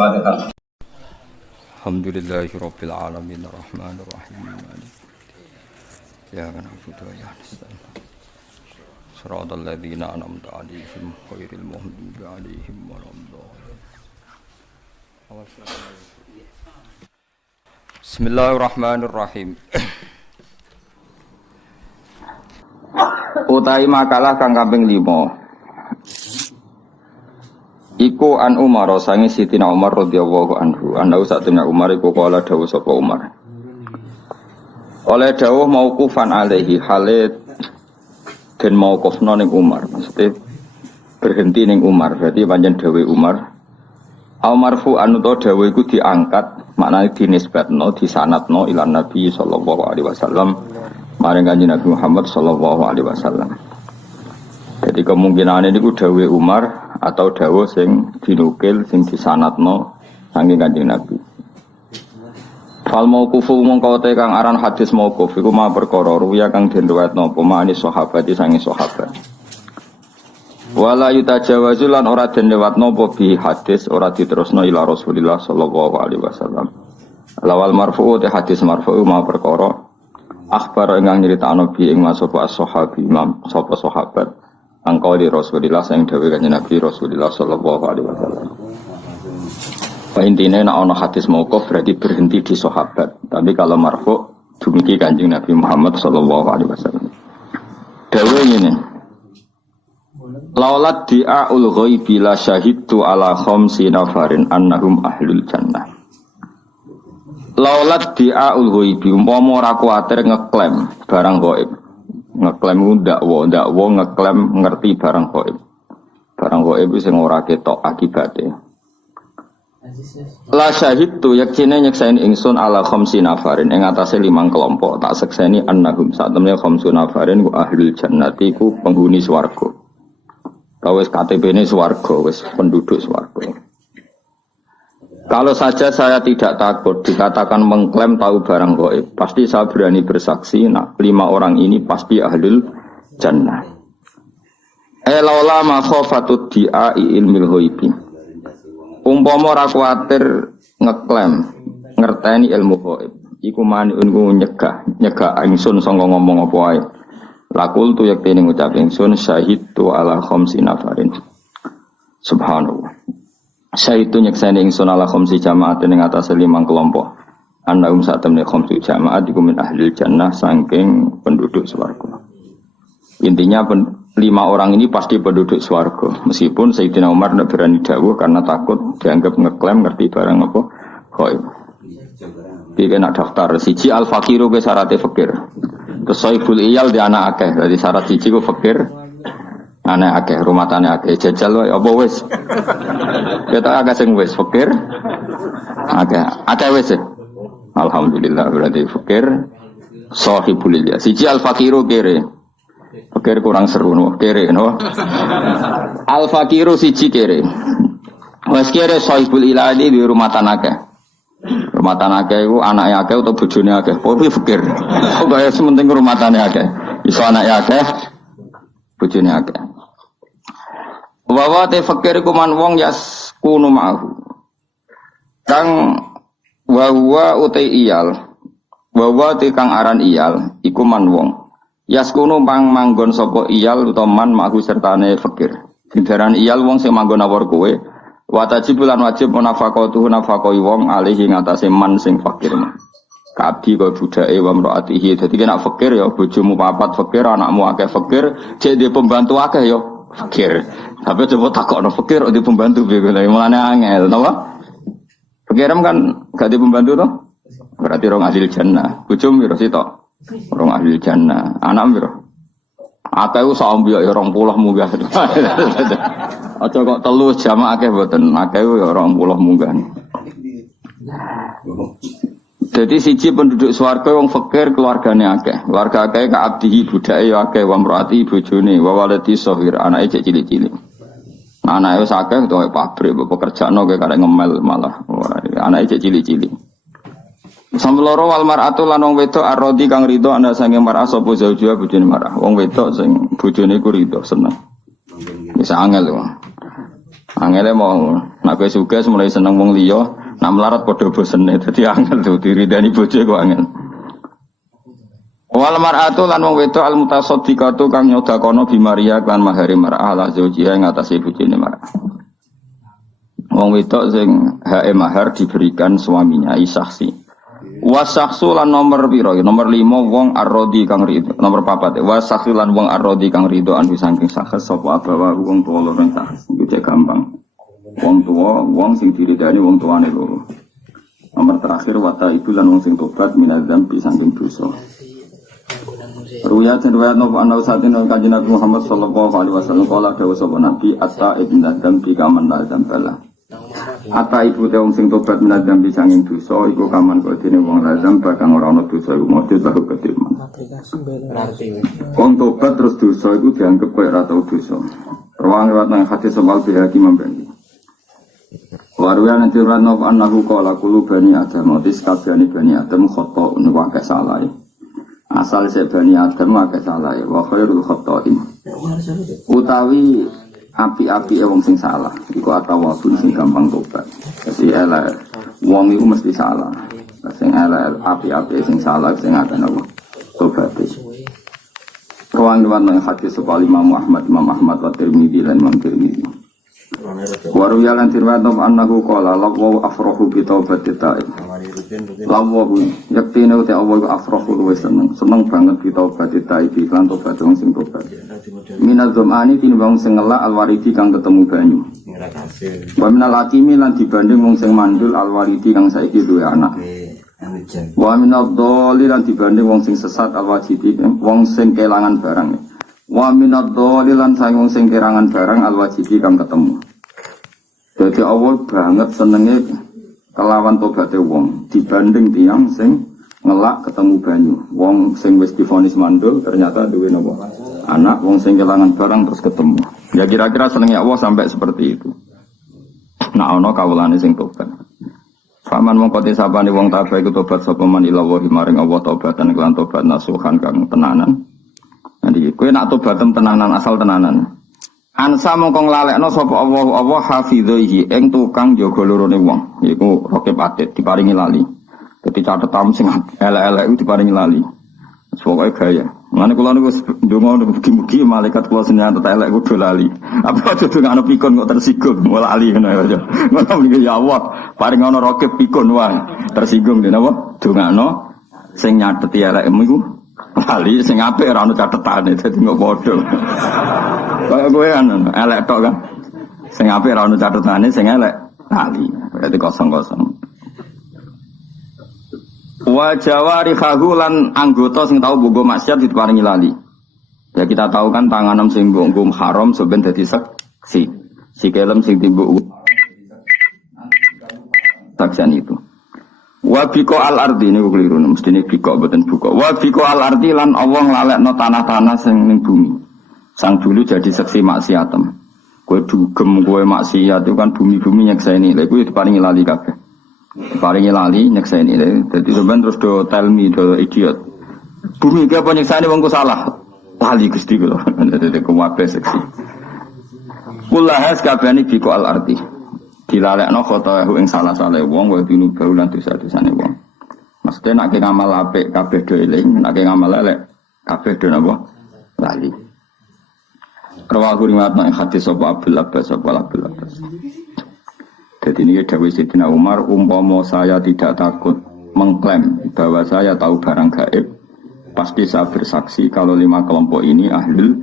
Fatihah. Alhamdulillahirabbil alamin arrahmanir rahim maliki iyyaka na'budu wa iyyaka nasta'in shiratal ladzina an'amta 'alaihim ghairil maghdubi 'alaihim waladdallin. Bismillahirrahmanirrahim. Utai makalah kang kaping 5 iku an Umar sange Sidina Umar radhiyallahu anhu. Ana satuna Umar iku kala dawuh sapa Umar. Oleh dawuh mauqufan alaihi halit den mauqufna ning Umar. Maksudnya berhenti ning Umar. Berarti pancen dawuh Umar. Au marfu'an to dawuh iku diangkat, maknane dinisbatno, disanadno ila Nabi sallallahu alaihi wasallam. Maring Kanjeng Nabi Muhammad sallallahu alaihi wasallam. Jadi kemungkinan ini ku dawuh Umar atau dawuh sing dinukil sing disanadno saking Kanjeng Nabi. Fal mauqufu mongko te kang aran hadis mauquf iku ma perkara ruya kang den riwayatno apa mani sahabat sange sahabat. Wala yutajawazu lan ora den riwayatno apa bi hadis ora diterusno ila Rasulillah sallallahu alaihi wasallam. Lawal marfu'u te hadis marfu'u ma perkara akhbar ingkang nyritakno bi ing masapa as-sahabi imam sapa sahabat. Angkau di Rasulullah yang dawuh Kanjeng Nabi Rasulullah sallallahu alaihi wasallam. Intinya nek ana hadis mauquf berarti berhenti di sahabat. Tapi kalau marfu dumugi Kanjeng Nabi Muhammad sallallahu alaihi wasallam. Dawuh ngene. Laulat di'aul ghaibi la syahidtu ala khamsi nafarin annahum ahlul jannah. Laulat di'aul ghaibi umpama ora kuwatir ngeklaim barang gaib. Ngeklaim dakwa ngeklaim ngerti barang gaib. Barang gaib sing ora ketok akibate. La syahidtu yaktine nyeksaini ingsun ala khamsi nafarin ing atase 5 kelompok tak sekseni annahum sak temene khamsu nafarin ku ahlul jannati ku penghuni swarga. Wis KTP-ne swarga, wis penduduk swarga. Kalau saja saya tidak takut dikatakan mengklaim tahu barang gaib, pasti saya berani bersaksi, 5 orang ini pasti ahlul jannah. Laula ma khafatud di'i ilmil ghaibi. Umpama ora kuwatir ngeklaim ngerteni ilmu gaib, iku maniun ku nyegah ingsun sanga ngomong apa wae. Lakul tu yektene ngucap ingsun syahidtu ala khamsi nafarin. Subhanallah. Syaitu nyekseni ingsun ala khamsi jamaat ing atase 5 kelompok. Annahum satamne khamsi jamaat iku min ahlil jannah saking penduduk swarga. Intinya 5 orang ini pasti penduduk swarga. Meskipun Sayyidina Umar tidak berani dawuh karena takut dianggap ngeklaim ngerti barang apa gaib. Iki nak daftar siji al-faqiru ke syarat fakir. Terus saibul iyal di anak akeh. Dadi syarat siji ku fakir. Anak akeh, rumah tane akeh, jajal wae apa wis? Kita agak sing wis fakir. Akeh wis. Alhamdulillah berarti fakir sahibul ya. Siji al faqiru kere. Fakir kurang seru no, kere no. Al faqiru siji kere. Wis kere sahibul iladi di rumah tane akeh. Rumah tane akeh iku anake akeh utawa bojone akeh. Pokoke fakir. Pokoke sementing rumah tane akeh. Iso anake akeh, bojone akeh. Wa te fakir iku man wong yaskunu ma'ahu. Kang wa utai iyal. Wa te kang aran iyal iku man wong. Yaskunu manggon sapa iyal utawa man ma'ahu sertane fakir. Sing diarani iyal wong sing manggon awor kowe. Wa tajibulan wajib nafaqatuhu nafaqoi wong alihi ngatasé man sing fakir. Kabdi kaya budake wa mraatihi. Dadi nek fakir ya bojomu papat fakir, anakmu akeh fakir, cek dhe pembantu akeh ya fakir. Tapi coba takokno fakir di pembantu piye lha mulane angel, napa? Fakiram kan gak di pembantu to? Berarti rong ahli jannah. Bojomu piro sitok? Rong ahli jannah. Anak piro? Akeh ku sampe ya 20 munggah. Aja kok telu jamaah akeh mboten. Akeh ya 20 munggah. Jadi siji penduduk swarga wong fakir keluargane akeh. Keluarga akeh ka abdihi budake ya akeh wa mraati bojone wa waladi shahir anake cek cilik-cilik. Anake wis akeh utawa pabrik pekerjaane kaya karek ngemel malah. Anake cek cilik-cilik. Sampe loro wal mar'atu lan wong wedok arodi kang rido ana sange mar'ah sapa zaujua bojone mar'ah. Wong wedok sing bojone iku rido seneng. Wis angel lho. Angele mau nak kowe sugih mulai seneng wong liya, nak melarat padha bosene dadi angel tuh diridani bojo kok angel. Wal mar'atu lan wong wedok al mutasaddiqatu kang nyodakono bi Maria kan mahari mar'ah la zaujiha ing atase bojone mar'ah. Wong wedok sing hae mahar diberikan suaminya isaksi. Wasaksu lan nomor piro? Nomor 5 wong arrodi kang rido. Nomor 4 wasaksu lan wong arrodi kang rido anu saking sakes sapa abawa wong tuwa loro sakes. Iku gampang. Wong tuwa wong sing diridani wong tuane loro. Nomor terakhir wata ibu lan wong sing tobat minadzam bi saking dosa. Ruya riwayat ana satin kanjeng Nabi Muhammad sallallahu alaihi wasallam kala dawuh sapa Nabi atta ibn dzam bi kaman lazam bala. Ata ibu te wong sing tobat minadzam bi sanging dosa iku kaman kok dene wong lazam bakang ora ana dosa iku mesti tahu ketirman. Wong tobat terus dosa iku dianggep koyo ora tau dosa. Ruang riwayat nang hadis soal bihaki membeli. Waruya nanti rano annahu qala kullu bani adam otis kabehane bani adam khata wa kasalai. Asal se bani adam wa kasalai wa khairul khata'in. Utawi api-api wong sing salah iku atawabun sing gampang tobat. Jadi elek wong iku mesti salah. Sing elek api-api sing salah sing akan apa tobat. Ruang nang hadis soal Imam Ahmad wa Tirmidzi lan Imam Tirmidzi. Waruya lan tirwat annahu qala lawu afrahu bi taubatit ta'ib. Lawu yaktine uti Allah afrahu luwih seneng banget bi taubatit ta'ib lan tobat wong sing tobat. Minaz zamani tinimbang sing ngelak alwaridi kang ketemu banyu. Wa minal hakimi lan dibanding wong sing mandul alwaridi kang saiki duwe anak. Wa minad dhalli lan dibanding wong sing sesat alwajidi wong sing kelangan barang. Wa minad dhalli lan wong sing kelangan barang alwajidi kang ketemu. Jadi Allah banget senenge kelawan tobaté wong dibanding tiang sing ngelak ketemu banyu. Wong sing wis divonis mandul ternyata duwe napa? Anak, wong sing kelangan barang terus ketemu. Ya kira-kira senenge Allah sampai seperti itu. Nah ana kawulane sing tobat. Faman mongko disabani wong tabah iku tobat sapa man ila wa maring Allah tobatan kelan tobat nasuhan kang tenanan. Nanti kowe nak tobat tenanan asal tenanan. Ansa mongko nglalekno sapa Allah hafidhihi ing tukang jaga lorone wong iku rokib atit diparingi lali. Dadi catetam sing elek-elek iku diparingi lali. Pokoke gaya. Mane kula niku ndonga mugi-mugi malaikat kula seneng tetek elek kudu lali. Apa aja dongakno pikun kok tersinggung lali ngono ya. Ngono mriki ya Allah, paring ana rokib pikun wae tersinggung dene apa? Dongakno sing nyateti elekmu iku lali sing apik ora ono catetane dadi kok padha. Kaya kowe kan elek tok kan. Sing apik ora ono catetane, sing elek lali. Berarti kosong-kosong. Wa jawarihahu lan anggota sing tau bogo maksiat diparingi lali. Ya kita tahu kan tanganem sing nggo haram sampeyan dadi seksi. Sikelem sing timbuk saksian itu. Wa biko al-ardi niku keliru mestine biko mboten buka. Wa biko al-ardi lan Allah nglalekno tanah-tanah sing ning bumi. Sang dulu jadi seksi maksiatem. Kowe dugem kowe maksiat itu kan bumi-bumi nyekseni. Lha iku diparingi lali kabeh. Diparingi lali nyekseni. Dadi sampean terus do tell me do idiot. Bumi iki apa nyekseni wong ku salah. Lali Gusti kula. Dadi kuwabe seksi. Kullahas kabehane biko al-ardi. Dilalekno khotohu ing salah-salah wong wa dinubahu lan dosa-dosane wong. Mesti nek ngamal apik kabeh do eling, nek ngamal elek kabeh do napa? Lali. Rawahu riwayatna ing hadis sapa Abdul Abbas sapa Abdul Abbas. Jadi ini dawuh Sayyidina Umar, umpama saya tidak takut mengklaim bahwa saya tahu barang gaib, pasti saya bersaksi kalau 5 kelompok ini ahlul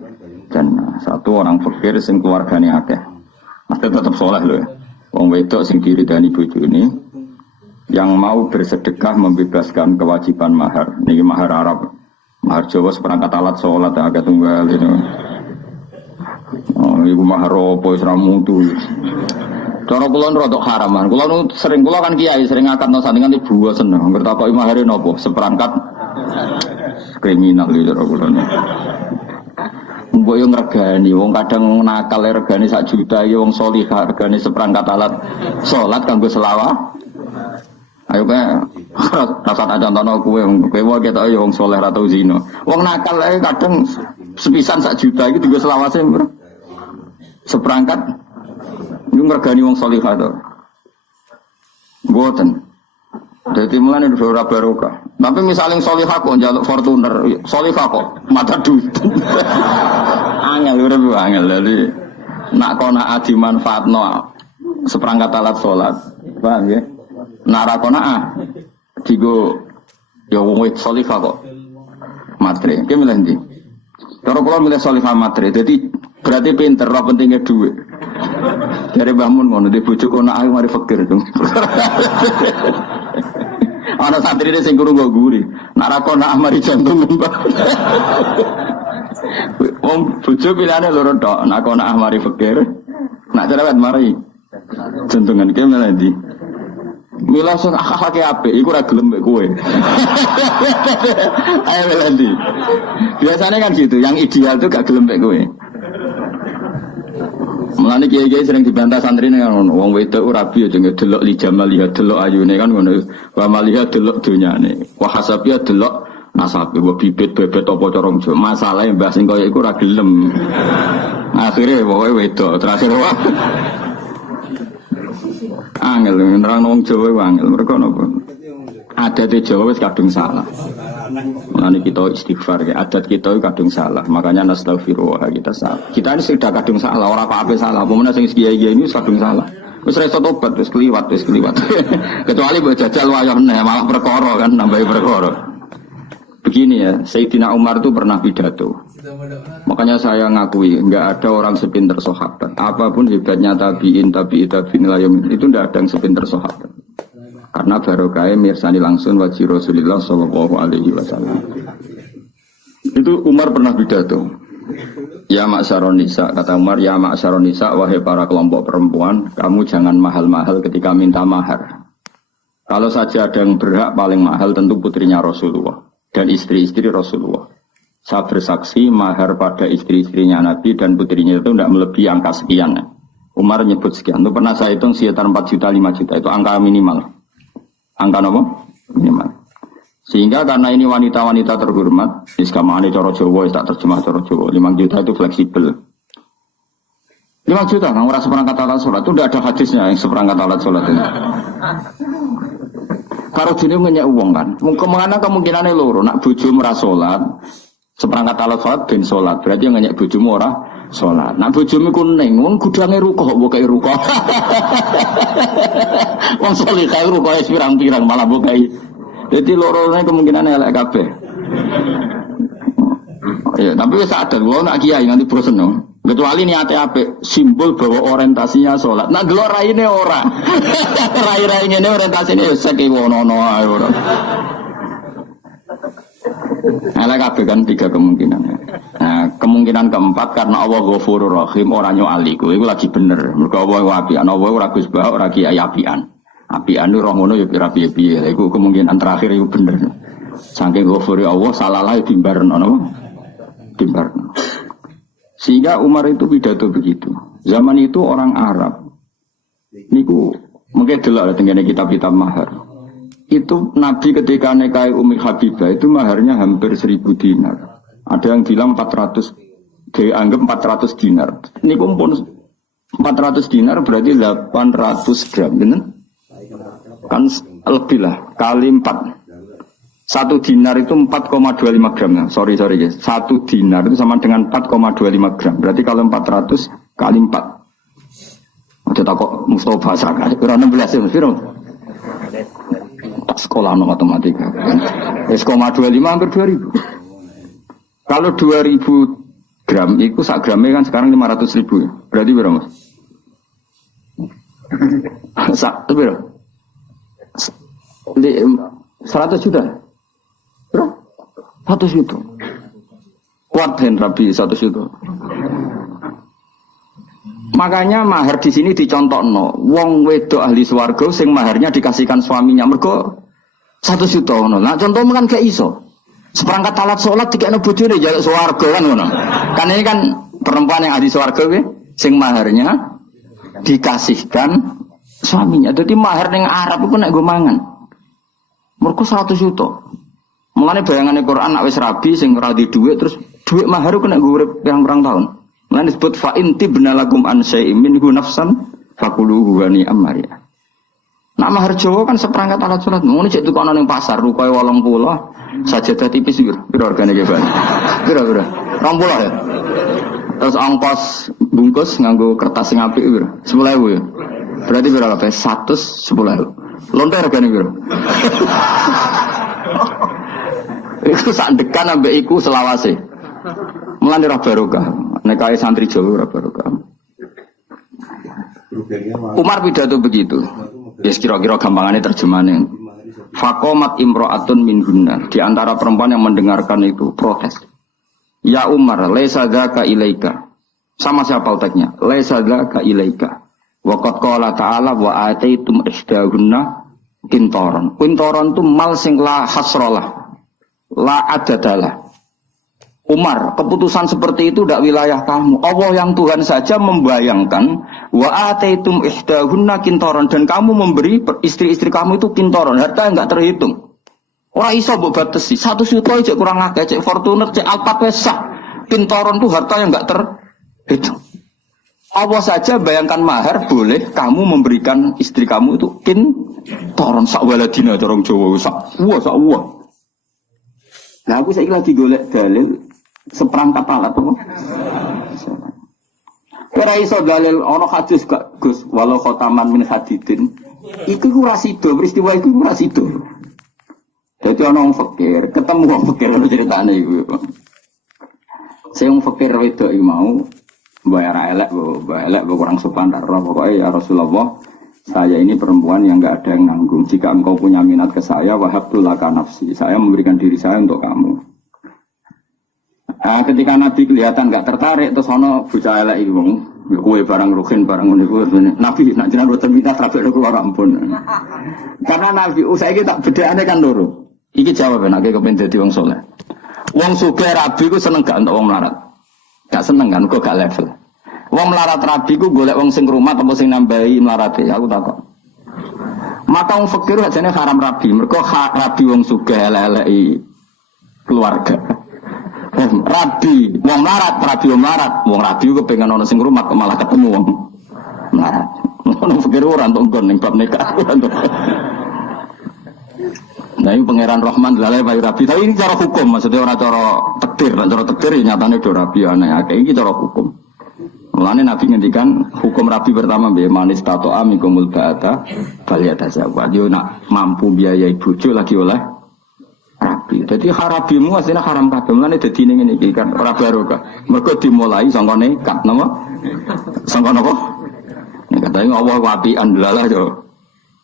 jannah. Satu orang fakir sing keluargane akeh. Mesti tetap soleh lho ya. Wong wedok sing diridani bojone yang mau bersedekah membebaskan kewajiban mahar. Niki mahar Arab. Mahar Jawa seperangkat alat salat agak tunggal itu. Oh, ibu mahar apa wis ra mutu. Cara kula rodok haraman. Kula sering kula kan kiai sering akad no sandingan ibu seneng. Ngertakoki mahare napa? Seperangkat kriminal iki cara kula. Mbok yo ngregani wong kadang nakal regane 1 juta yo wong salihah regane seperangkat alat salat kanggo selawat. Ayo kae rasa contohno kowe wae ketok yo wong saleh ra tau zina. Wong nakal ae kadang sepisan 1 juta iki dienggo selawase seperangkat Iku ngregani wong salihah to. Mboten. Dadi mulane ora barokah. Tapi misalnya salihah kok njaluk Fortuner, salihah kok mata duit. Angel urip angel lali. Nak kona adi manfaatno seperangkat alat salat. Paham ya? Nak ra kona digo ya wong salihah kok matre. Ki milih ndi? Cara kula milih salihah matre. Dadi berarti pinter, ora pentingnya duit. Dari Mbah Mun ngono di bojo kono ayu mari fakir dong. Ana santri sing guru go guri. Nak ra kono mari jantung Mbah. Wong bojo pilihane loro tok, nak kono mari fakir. Nak cerewet mari jantungan ki malah ndi. Mila sing akake apik iku ora gelem mek kowe. Ayo Melandi. Biasanya kan gitu, yang ideal tuh gak gelem mek kowe. Mulane kiai-kiai sering dibantah santri ning ngono, wong wedok ora rabi aja ngedelok li jamal lihat delok ayune kan ngono. Wa malihat delok donyane. Wa hasabiya delok nasabe wa bibit bebet apa cara njo. Masalahe mbah sing kaya iku ora gelem. Akhire pokoke wedok terakhir wae. Angel nerang wong Jawa wae angel. Mergo napa? Adat Jawa wis kadung salah. Mulane kita istighfar ya, adat kita kadung salah. Makanya nastaghfirullah kita salah. Kita ini sudah kadung salah, ora apa-apa salah. Pemene sing kiai-kiai ini kadung salah. Wis ra iso tobat, wis kliwat. Kecuali mbok jajal wayah neh malah perkara kan nambahi perkara. Begini ya, Sayyidina Umar itu pernah pidato. Makanya saya ngakui, enggak ada orang sepinter sahabat. Apapun hebatnya tabi'in itu enggak ada yang sepinter sahabat. Karena barokah mirsani langsung wajib Rasulullah sallallahu alaihi wasallam. Itu Umar pernah pidato. Ya ma'syaron nisa, kata Umar, ya ma'syaron nisa, wahai para kelompok perempuan, kamu jangan mahal-mahal ketika minta mahar. Kalau saja ada yang berhak paling mahal tentu putrinya Rasulullah dan istri-istri Rasulullah. Saya bersaksi mahar pada istri-istrinya Nabi dan putrinya itu tidak melebihi angka sekian. Umar nyebut sekian. Itu pernah saya hitung sekitar 4 juta, 5 juta. Itu angka minimal. Angka apa? Minimal. Sehingga karena ini wanita-wanita terhormat, iskamane cara Jawa, tak terjemah cara Jawa, 5 juta itu fleksibel. 5 juta, kan orang seperangkat alat sholat itu tidak ada hadisnya yang seperangkat alat sholat ini. Kalau jenis ngenyek uang kan, kemana kemungkinannya loro, nak bojo merah sholat, seperangkat alat sholat ben sholat, berarti yang ngenyek bojo merah sholat. Nak bojomu kuning, wong gudangnya rukoh, bukai rukoh. Wong solih kaya rukoh pirang-pirang malah bukai. Jadi lorone kemungkinannya elek kabeh. Ya, tapi wis sadar wong nak kiai nganti bosen no. Kecuali niate apik, simbol bahwa orientasinya sholat. Nak delok raine ora. Rai-rai ngene orientasine wis sek wono-ono ae ora. Elek kabeh kan 3 kemungkinan. Nah, kemungkinan keempat karena Allah Ghafurur Rahim ora nyoaliku. Iku lagi bener. Mergo Allah apian, Allah ora Gus Bah ora kiai apian. Apian itu roh ngono ya piye-piye. Iku kemungkinan terakhir itu bener. Saking Ghafuri Allah salah dimbarno napa? Dimbarno. Sehingga Umar itu pidato begitu. Zaman itu orang Arab niku mungkin delok tengene kitab-kitab mahar. Itu Nabi ketika nikahi Ummi Habibah itu maharnya hampir 1000 dinar. Ada yang bilang 400, dianggap 400 dinar. Ini pun 400 dinar berarti 800 gram, benar? Kan lebih lah, kali 4. 1 dinar itu 4,25 gram. Sorry guys. 1 dinar itu sama dengan 4,25 gram. Berarti kalau 400 kali 4. Ada takut Mustafa Saka. Kurang 16 ya, Mas sekolah matematika. 1,25 hampir 2000. Kalau 2000 gram itu sak gramnya kan sekarang 500.000 ya. Berarti berapa Mas? Itu berapa? 100 juta. Berapa? 100 juta. Kuat ben Rabi 100 juta. Makanya mahar di sini dicontohno. Wong wedok ahli swarga sing maharnya dikasihkan suaminya mergo 1 juta ngono. Nah contoh kan gak iso. Seperangkat alat sholat dikene bojone jaluk swarga kan ngono. Kan ini kan perempuan yang ahli swarga kuwi sing maharnya dikasihkan suaminya. Jadi mahar ning Arab iku nek nggo mangan. Mergo 100 juta. Mulane bayangane Quran nek wis rabi sing ora di dhuwit terus dhuwit mahar ku nek nggo urip pirang-pirang tahun. Mulane disebut fa in tibna lakum an syai'in minhu nafsan fakuluhu wa ni'am ya. Nak mahar Jawa kan seperangkat alat sholat. Ngono cek tukono ning pasar rupae 80, sajadah tipis piro regane ge, Pak? Piro? 20 ya. Terus ongkos bungkus nganggo kertas sing apik piro? 10.000 ya. Berarti piro kabeh? 110.000. Lontar regane piro? Iku sak dekan ambek iku selawase. Mulane ra barokah. Nek kae santri Jawa ra barokah. Umar pidato begitu. Ya kira-kira gampangannya terjemahannya. Fakomat imro'atun min hunna. Di antara perempuan yang mendengarkan itu protes. Ya Umar, laisa dzaka ilaika. Sama siapa letaknya? Laisa dzaka ilaika. Wa qad qala ta'ala wa ataitum ihdahunna kintoron. Kintoron itu mal sing la hasralah. La adadalah. Umar, keputusan seperti itu tidak wilayah kamu. Allah yang Tuhan saja membayangkan wa ataitum ihdahunna kintoron, dan kamu memberi istri-istri kamu itu kintoron, harta yang enggak terhitung. Ora iso mbok batesi. 1 juta cek kurang akeh, cek Fortuner, cek Alfa pesak. Kintoron itu harta yang enggak terhitung. Allah saja bayangkan mahar boleh kamu memberikan istri kamu itu kintoron sak waladina cara Jawa sak. Wah. Nah aku saiki lagi golek dalil seperangkat alat apa? Ora iso dalil ana hadis gak Gus, walau khotaman min hadidin. Iku ora sida, peristiwa iku ora sida. Dadi ana wong fakir, ketemu wong fakir ceritane iku. Sing wong fakir wedok iki mau bayar elek kurang sopan darah pokoknya ya Rasulullah, saya ini perempuan yang enggak ada yang nanggung. Jika engkau punya minat ke saya, wahabtu laka nafsi. Saya memberikan diri saya untuk kamu. Nah, ketika Nabi kelihatan gak tertarik, terus ono bocah elek iki wong, kue barang ruhin barang niku. Nabi nak jenengan boten minat rabe keluar ampun. Karena Nabi saiki tak bedakane kan loro. Iki jawaban nek kepen dadi wong saleh. Wong sugih rabi ku seneng gak entuk wong melarat. Gak seneng kan kok gak level. Wong melarat rabi ku golek wong sing rumat apa sing nambahi melarate, aku takok. Maka wong fakir ajane haram rabi, mergo rabi wong sugih elek-eleki keluarga. Rabi, wong melarat, wong rabi ku pengen ana sing rumat malah ketemu wong melarat. Wong fakir ora entuk nggon ning bab nikah. Nah ini pangeran Rahman lalai bayi rabi. Tapi ini cara hukum, maksudnya orang cara takdir, cara takdir nyatanya do rabi aneh. Ini cara hukum. Mulanya Nabi ngendikan hukum rabi pertama be manis tato amikumul ba'ata baliyata zawad. Yo nak mampu biayai bojo lagi oleh rabi. Jadi harabimu aslinya haram kabeh. Mulane dadi ngene iki kan ora barokah. Mergo dimulai sangka nekat napa? Sangka napa? Nek katanya Allah wapian delalah yo.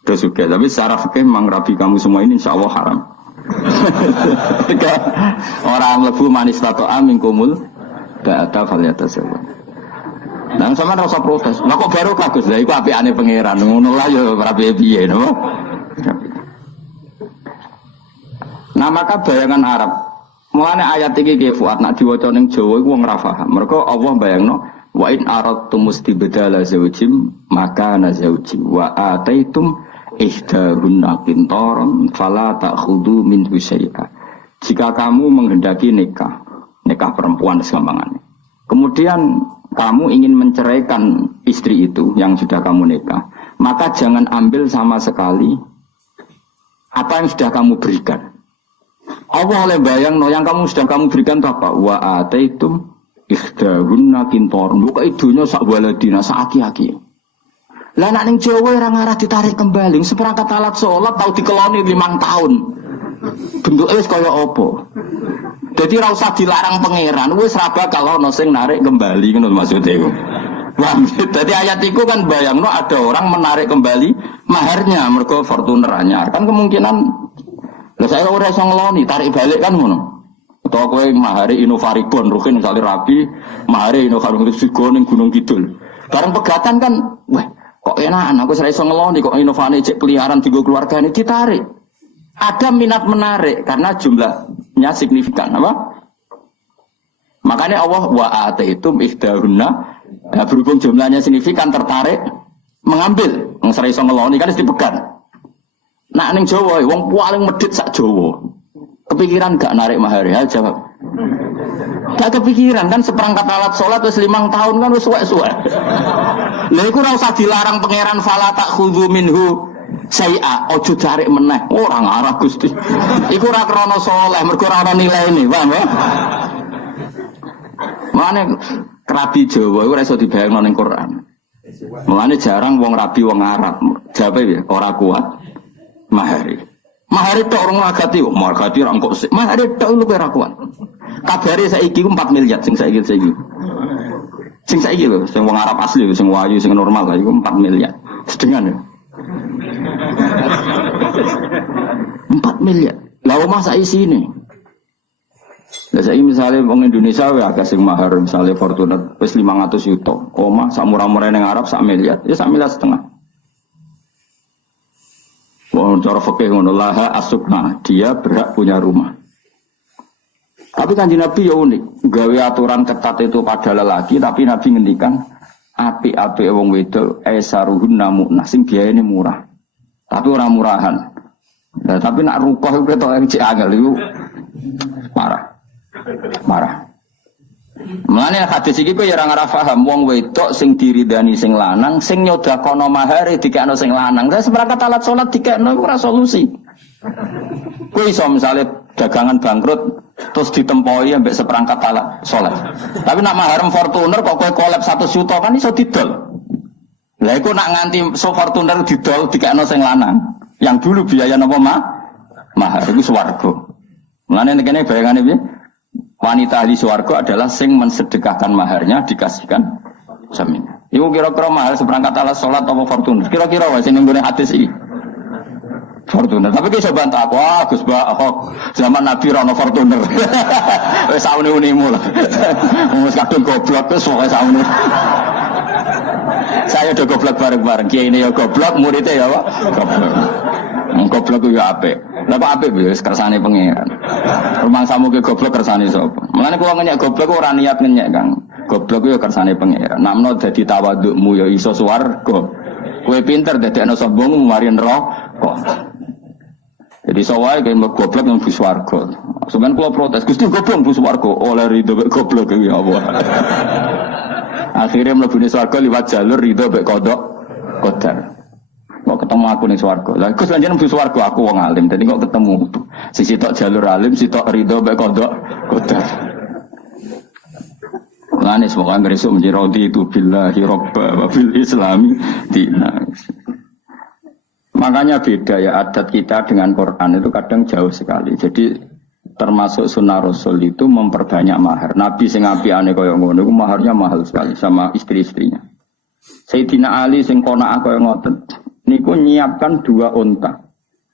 Terus juga, tapi secara fikih memang rabi kamu semua ini insya Allah haram. Orang lebu manis tato amin kumul, tidak ada variatas sewa. Nah, sama rasa protes. Nah kok baru kagus lah, itu api aneh pangeran. Ngono lah ya rabi biye, no? Nah maka bayangan Arab, mulanya ayat ini kayak Fuad nak diwaca ning Jawa, itu nggak paham. Mereka Allah bayangno. Wa in aradtum mustibdala zawjim maka na zawjim wa ataitum ihdahunna qintaran fala ta'khudhu minhu syai'a. Jika kamu menghendaki nikah perempuan segampangannya, kemudian kamu ingin menceraikan istri itu yang sudah kamu nikah, maka jangan ambil sama sekali apa yang sudah kamu berikan. Allah oleh bayang yang kamu sudah kamu berikan itu apa? Wa ataitum ihdahunna qintaran. Buka idunya sak waladina sak aki-aki. Lah nek ning Jawa ora ngarah ditarik kembali, seperangkat alat salat tau dikeloni 5 tahun. Bentuke wis kaya apa? Dadi ora usah dilarang pangeran, wis ra bakal ana sing narik kembali ngono maksudnya iku. Wah, dadi ayat iku kan bayangno ada orang menarik kembali maharnya mergo Fortuner anyar. Kan kemungkinan lah saya ora iso ngeloni, tarik balik kan ngono. Atau kowe mahari Innovaribon ruhin misalnya rabi, mahari Innovaribon Sigo ning Gunung Kidul. Bareng pegatan kan, wah kok enak, aku serasa iso ngeloni kok Innovani cek peliharaan tiga keluarga ini ditarik. Ada minat menarik karena jumlahnya signifikan, apa? Makanya Allah wa ataitum ihdahunna, nah, berhubung jumlahnya signifikan tertarik mengambil, serasa iso ngeloni kan dipegat. Nah ning Jawa, wong paling medhit sak Jawa. Kepikiran gak narik mahar ya jawab. Gak kepikiran kan seperangkat alat sholat wis 5 tahun kan wis suwek-suwek. Lha iku ora usah dilarang pangeran fala tak khudhu minhu saya ojo cari meneh orang arah Gusti. Iku ora krana saleh, mergo ora ana nilaine, paham ya? Mane rabi Jawa iku ora iso dibayangno ning Quran. Mulane jarang wong rabi wong Arab. Jawabe ya ora kuat mahari. Mahari tok orang magati, magati ra kok sik. Mahari tok lu ora kuat. Kabare saiki ku 4 miliar sing saiki. Sing saiki lho, sing wong Arab asli, sing wayu, sing normal lah iku 4 miliar. Sedengan ya. 4 miliar. Lah omah sak isine. Lah saiki misale wong Indonesia wae akeh sing mahar misale Fortuner wis 500 juta. Omah sak murah-murah ning Arab sak miliar, ya sak miliar setengah. Wong cara fikih ngono laha asukna, dia berhak punya rumah. Tapi Kanjeng Nabi ya unik, gawe aturan ketat itu pada lelaki, tapi Nabi ngendikan api-api wong wedok esaruhun namuna sing biayane murah. Tapi ora murahan. Nah, tapi nak rukoh itu ketok cek angel itu parah. Marah. Mulane hadis iki kowe ya ora ngarah paham wong wedok sing diridani sing lanang sing nyodakono mahare dikekno sing lanang. Saya seperangkat alat salat dikekno iku ora solusi. Kowe iso misale dagangan bangkrut terus ditempoi ambek seperangkat alat salat. Tapi nak mahar Fortuner kok kowe kolab 100 juta kan iso didol. Lah iku nak nganti so Fortuner didol dikekno sing lanang. Yang dulu biaya napa mahar iku swarga. Mulane kene bayangane piye? Wanita ahli swarga adalah sing mensedekahkan maharnya dikasihkan suaminya. Iku kira-kira mahar seperangkat alat salat apa Fortuner? Kira-kira wae sing nggone hadis iki. Fortuner. Tapi ki iso bantah aku, Gus Ahok zaman Nabi rono Fortuner. Wis saune-unimu lah. Wis kadung goblok wis pokoke saune. Saya udah goblok bareng-bareng. Kiai ini ya goblok, muridnya ya apa? Goblok. Goblok itu ya apik. Lah kok apik wis kersane pangeran. Rumang samu ke goblok kersane sapa? Mulane kula ngenyek goblok ora niat ngenyek, Kang. Goblok ya kersane pangeran. Namno dadi tawadukmu ya iso swarga. Kowe pinter dadekno sombongmu mari neraka. Jadi sawai kayak goblok yang bus warga. Sebenarnya kalau protes, Gusti goblok bus warga oleh ridho bek goblok ya Allah. Akhirnya melebuni swarga lewat jalur ridho bek kodok kodar. Kok ketemu aku nih swarga. Lah Gus lanjut bus warga aku wong alim. Jadi kok ketemu sisi tok jalur alim, sisi tok ridho bek kodok kodar. Lani semoga besok menjadi rodi itu billahi robba wa bil islami dina. Makanya beda ya adat kita dengan Quran itu kadang jauh sekali. Jadi termasuk sunnah Rasul itu memperbanyak mahar. Nabi sing apiane kaya ngono iku maharnya mahal sekali sama istri-istrinya. Sayyidina Ali sing qanaah kaya ngoten niku nyiapkan 2 unta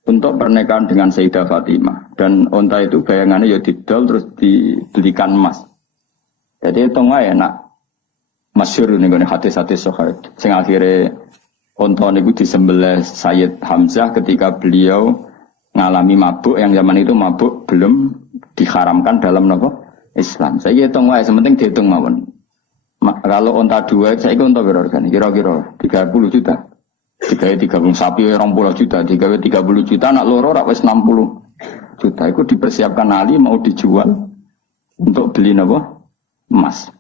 untuk pernikahan dengan Sayyidah Fatimah dan unta itu bayangannya ya didol terus dibelikan emas. Jadi itu wae nak masyhur niku hadis-hadis sahih sing akhire unta niku disembelih Sayyid Hamzah ketika beliau ngalami mabuk yang zaman itu mabuk belum diharamkan dalam Islam. Saya hitung wae, sementing dihitung mawon. Kalau unta 2, saya unta berapa kan? Kira-kira 30 juta. Digawe 30 sapi 20 juta, digawe 30 juta anak loro rak wis 60 juta. Itu dipersiapkan Ali mau dijual untuk beli emas.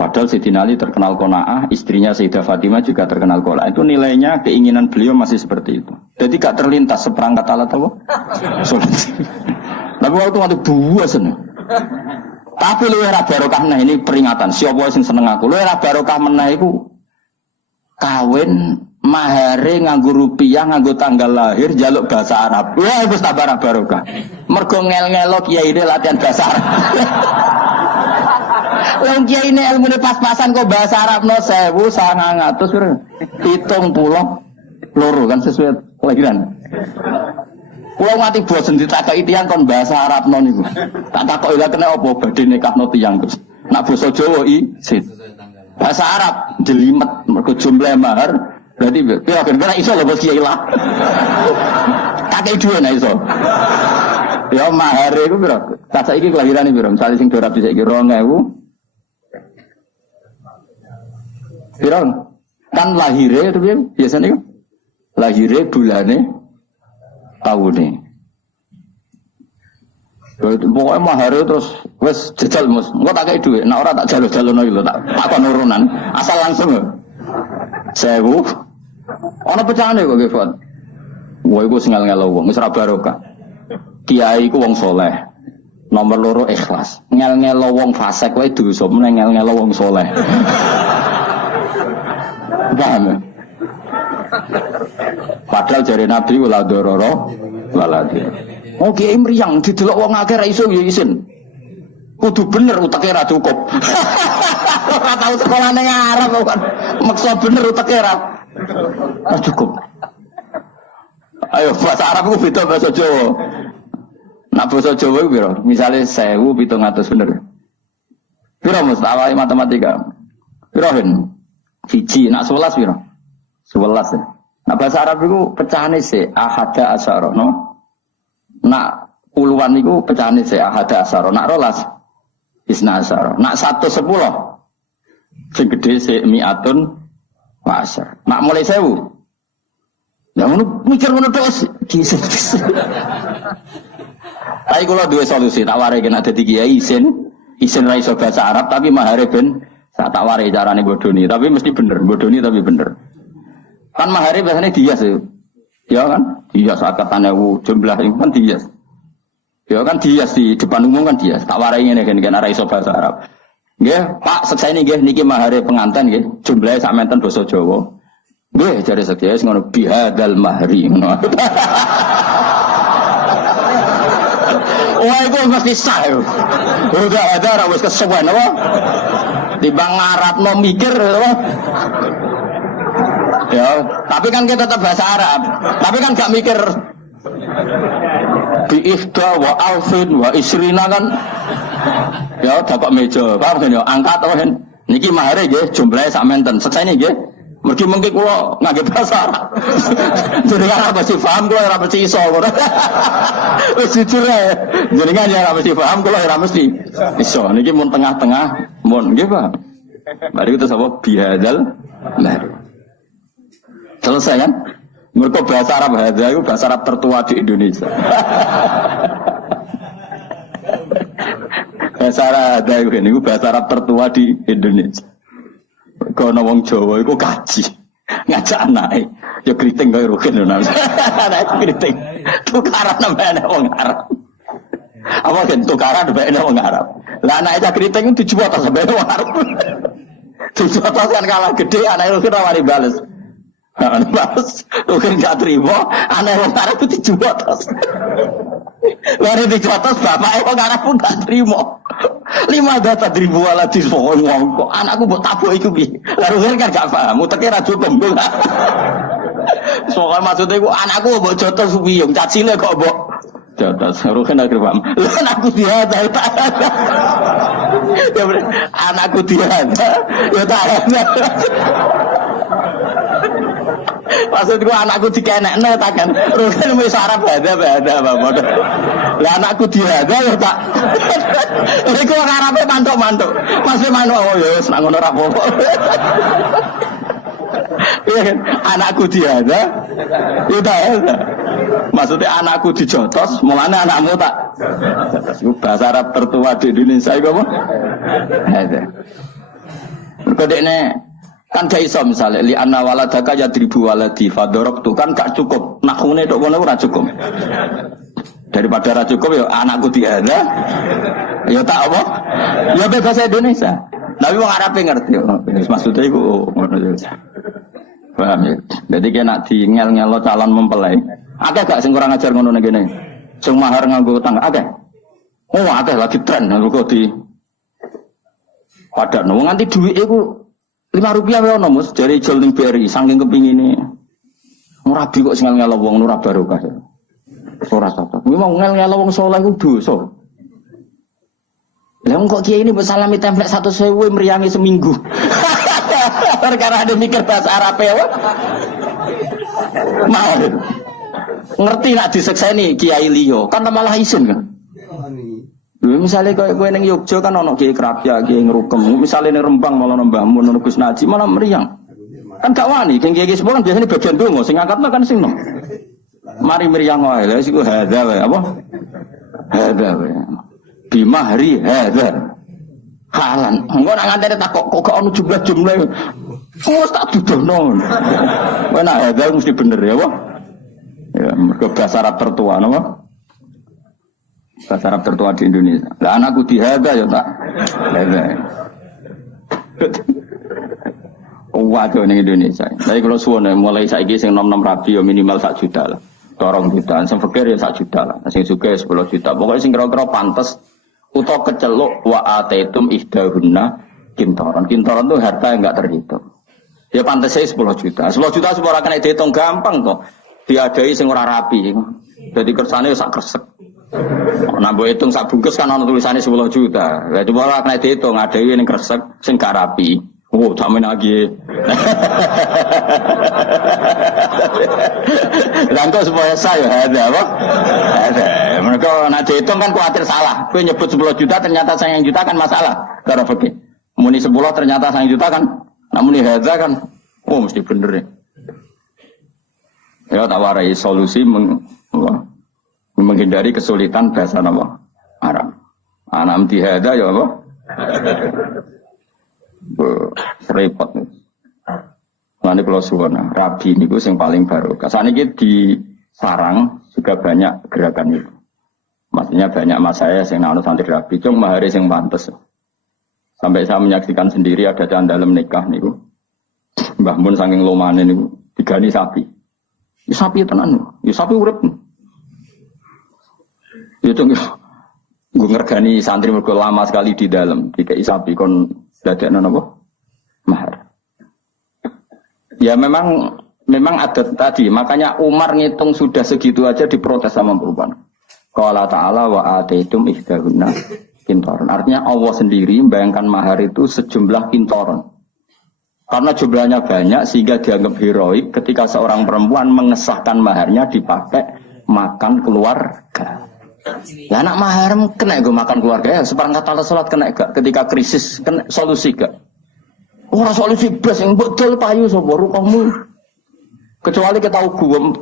Padahal Sayyidina Ali terkenal qanaah, istrinya Sayyidah Fatimah juga terkenal qanaah. Itu nilainya keinginan beliau masih seperti itu. Jadi gak terlintas seperangkat alat apa? Tapi waktu buas nih. Tapi lu era barokah nah ini peringatan. Siapa sing seneng aku? Lu era barokah menah iku kawin mahare nganggo rupiah, nganggo tanggal lahir, jaluk bahasa Arab. Wah, wis tak barokah. Mergo ngel-ngelo kiai ini latihan bahasa Arab. Wong kiai ini ilmune pas-pasan kok bahasa Arab no 1900 piro? 72 kan sesuai kelahiran. Kulo mati bosen ditakoki tiyang kon bahasa Arab no niku. Tak takoki lha kena apa badhe nikahno tiyang terus. Nak basa Jawa isit. Bahasa Arab jelimet mergo jumlah mahar berarti piro kira iso lho bos kiai lah. Kakek dua nek iso. Ya mahar iku piro? Tak saiki kelahirane piro? Misale sing ora bisa iki 2000 Pirang kan lahirnya itu biasanya kan lahirnya bulannya tahunnya. Pokoknya mahar terus wes jajal mus. Engko tak kei dhuwit, nek ora tak jalo-jalono iki lho, tak kon urunan. Asal langsung. 1000. Ana pecahane kok nggih, Fat. Wah iku sing ngel-ngelo wong, wis ora barokah. Kiai iku wong saleh. Nomor loro ikhlas. Ngel-ngelo wong fasik wae dosa, meneng ngel-ngelo wong saleh. Paham? Padahal jare Nabi wala dororo waladi. Oh kiai mriyang didelok wong akeh ra iso ya isin. Kudu bener uteke ra cukup. Ora tau sekolah ning Arab kok. Maksa bener uteke ra cukup. Ayo bahasa Arab ku beda bahasa Jawa. Nak bahasa Jawa ku piro? Misale 1700 bener. Piro mustawai matematika? Piro hen? Siji, nak 11 piro? 11 ya. Nah bahasa Arab itu pecahane sih ahada asyara no. Nak puluhan itu pecahane sih ahada asyara. Nak rolas isna asyara. Nak 110 sing gede sih mi'atun wa asyar. Nak mulai 1000. Ya ngono mikir ngono terus. Tapi kalau dua solusi tak warai kena dadi kiai isin ra iso bahasa Arab tapi mahare ben tak warai carane bodoni tapi mesti bener bodoni tapi bener. Kan mahari biasanya dihias ya kan? Dihias akatan jumlah itu kan dihias. Ya kan dihias di depan umum kan dihias. Tak warai ngene kan arah iso bahasa Arab. Nggih, Pak, sekseni nggih niki mahari pengantin nggih, jumlahe sak menten basa Jawa. Nggih, jare sekian ngono bihadal mahri ngono. Wah, itu mesti sah. Udah ada wis kesuwen apa? Timbang ngarapno mikir apa? Ya, tapi kan kita tetap bahasa Arab. Tapi kan gak mikir bi ifda wa alfin wa isrina kan. Ya, dapat meja. Paham kan ya? Angkat to kan. Niki mahare nggih jumlahe sak menten. Seksene nggih. Mergi mengki kula ngangge bahasa Arab. Jenengan ora mesti paham kula ora mesti iso. Wis jujur ae. Jenengan ya ora mesti paham kula ora mesti iso. Niki mun tengah-tengah mun nggih, Pak. Mari kita sapa bihadzal nah. Selesai kan? Mereka bahasa Arab hadza itu bahasa Arab tertua di Indonesia. Bahasa Arab hadza itu bahasa Arab tertua di Indonesia. Kalau wong Jawa itu kaji ngajak anake ya kriting kaya rugen lho. Anak kriting. Tukaran namanya wong Arab. Apa kan tukaran namanya wong Arab. Lah anak itu kriting itu dijual sampai wong Arab. Dijual kan kalah gede anak itu rawani bales. Balas, mungkin gak terima, anak orang Arab itu dijual terus. Lalu dijual terus, bapak orang Arab pun gak terima. 5 ribu ala disfokon ngomong, anakku buat tabu itu bi. Lalu kan gak paham, mutaknya raju kembung. Soalnya maksudnya anakku buat jodoh subiyung, cacile kok buat jodoh. Lalu kan gak paham, anakku dihada, anakku dihada, ya tak ada. Maksudku anakku dikenekne tak kan. Rugen wis Arab ada Bapak. Lah anakku dihada ya tak. Iku wong Arabe mantuk-mantuk. Masih manuk oh ya wis nak ngono ra apa-apa. Anakku dihada ya tak. Maksudnya anakku dijotos, mulane anakmu tak. Iku bahasa Arab tertua di Indonesia iku apa? Ada. Mergo dekne kan gak iso misalnya li anna waladaka yadribu waladi fadorobtu kan gak cukup nakune tok ngono ora cukup daripada ora cukup ya anakku diada ya tak apa ya bahasa Indonesia tapi wong Arab ngerti maksudnya iku ngono ya paham ya jadi kena di ngel-ngelo calon mempelai akeh gak sing kurang ajar ngono ngene sing mahar nganggo utang akeh oh akeh lagi tren kok di padahal wong nganti dhuwit iku Rp5 wae ono Mus dari jual ning BRI saking kepingine. Rabi kok sing ngel wong ora barokah. Ora cocok. Kuwi mau ngel wong saleh ku dosa. Lah kok kiai ini mbok salami template 100.000 meriangi seminggu. Perkara ada mikir bahasa Arab ya. Mau. Ngerti nak disekseni kiai liya, kan malah isin kan. Misalnya kowe ning Yogya kan ono kiai kerapya, kiai ngrukem. Misalnya ning Rembang malah nambah mun Gus Naji malah meriang. Kan gak wani, kiai sepuh kan biasanya bagian donga sing angkatna kan sing nom. Mari meriang wae, lha iku hadza wae apa? Hadza. Bimahri hadza. Halan. Engko nak ngantene takok kok gak ono jumlah-jumlah. Wes tak dudono. Wah nak hadza mesti bener ya, Pak. Ya, mergo bahasa Arab tertua napa? Bahasa Arab tertua di Indonesia. Lah anakku di hadza ya tak. Hadza. Waduh ning Indonesia. Tapi kalau suwon mulai saiki sing nom-nom rabi ya minimal 1 juta lah. 2 juta, sing fakir ya 1 juta lah. Sing sugih 10 juta. Pokoknya sing kira-kira pantes utawa keceluk wa ataitum ihdahunna kintaran. Kintaran itu harta yang enggak terhitung. Ya pantes saya 10 juta. 10 juta semua ora kena dihitung gampang kok. Diadai sing ora rapi. Jadi kersane sak kresek. Nah mbok hitung sak bungkus kan ana tulisane 10 juta. Lah coba ora kena dihitung adai ning kresek sing gak rapi. Oh, tamen lagi. Langkah supaya saya ada apa? Ada. Mereka nak dihitung kan khawatir salah. Kau nyebut 10 juta ternyata sayang juta kan masalah. Cara fikih. Muni 10 ternyata sayang juta kan. Namun ini hadza kan. Oh mesti bener ya. Ya tawarai solusi menghindari kesulitan bahasa nama Arab. Anam di hadza ya apa? Repot nih. Nanti kalau suwana rabi ini gue yang paling baru. Kasane di sarang juga banyak gerakan itu. Maksudnya banyak mas saya yang nanu santri rabi. Cung mahari yang pantes. Sampai saya menyaksikan sendiri ada dalam nikah nih. Mbah Mun saking lomane nih digani sapi. Ya sapi tenan. Ya sapi urip. Itu gue ngergani santri mergo lama sekali di dalam. Dikai sapi kon dadekno napa? Mahar. Ya memang adat tadi, makanya Umar ngitung sudah segitu aja diprotes sama perempuan. Qala ta'ala wa ataitum ihdahunna kintaron. Artinya Allah sendiri membayangkan mahar itu sejumlah kintaron. Karena jumlahnya banyak sehingga dianggap heroik ketika seorang perempuan mengesahkan maharnya dipakai makan keluarga. Ya anak mahar kena gue makan keluarga ya seperangkat alat sholat kena gak ketika krisis kena solusi gak? Orang solusi blas yang betul payu sobo rukahmu. Kecuali kita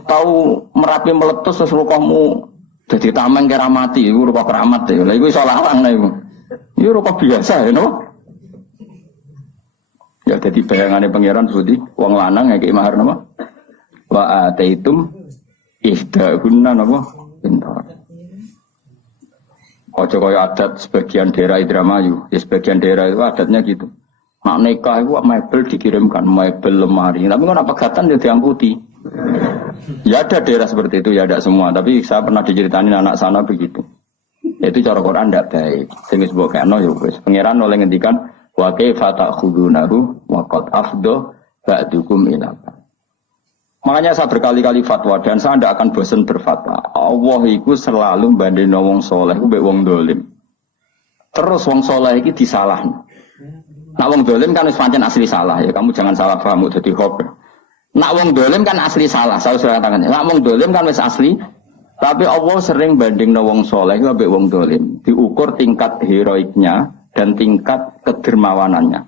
tahu Merapi meletus terus rukahmu jadi tameng kira mati, itu rukah keramat ya. Lah itu salah orang lah itu. Itu rukah biasa ya, no? Ya jadi bayangannya pangeran Sudi, wong lanang ya kayak mahar nama. Wa ataitum ihdahunna nama pintar. Ojo kaya adat sebagian daerah Indramayu, ya sebagian daerah itu adatnya gitu. Nak nikah itu mebel dikirimkan, mebel lemari. Tapi kan apa pegatan ya diangkuti. Ya ada daerah seperti itu, ya ada semua. Tapi saya pernah diceritain anak sana begitu. Itu cara Quran tidak baik. Sing wis mbok kena ya wis. Pangeran oleh ngendikan wa kaifa ta'khudunahu wa qad afdha ba'dukum ila. Makanya saya berkali-kali fatwa dan saya tidak akan bosan berfatwa. Allah itu selalu banding wong soleh, mbek wong dolim. Terus wong soleh itu disalahkan. Nak wong dolim kan pancen asli salah ya, kamu jangan salah paham jadi hoax. Nak wong dolim kan asli salah, saya sudah katakan. Nak wong dolim kan wis asli, tapi Allah sering banding wong soleh mbek wong dolim, diukur tingkat heroiknya dan tingkat kedermawanannya.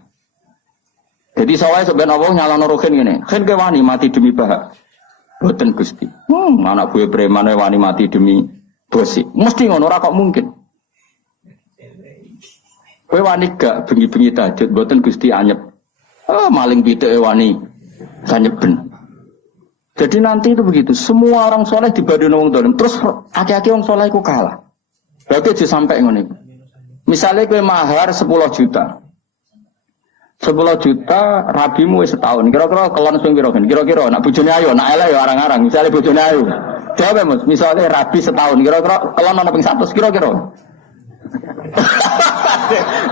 Jadi soalnya sebenarnya Allah nyalon rohin gini, kan ke wani mati demi bahak, boten gusti. Anak gue preman wani mati demi bosi, mesti ngono ora kok mungkin. Gue wani gak bengi-bengi tahajud, boten gusti anyep. Maling pitik wani anyeben. Jadi nanti itu begitu, semua orang soleh dibanding wong dolim, terus aki-aki wong soleh itu kalah. Berarti sampai ngono. Misalnya gue mahar 10 juta. 10 juta rabimu setahun. Kira-kira kelon sing piro kan? Kira-kira nak bojone ayo, nak elek ya arang-arang. Misale bojone ayo. Jawab Mas, misale rabi setahun. Kira-kira kelon ana ping 100 kira-kira.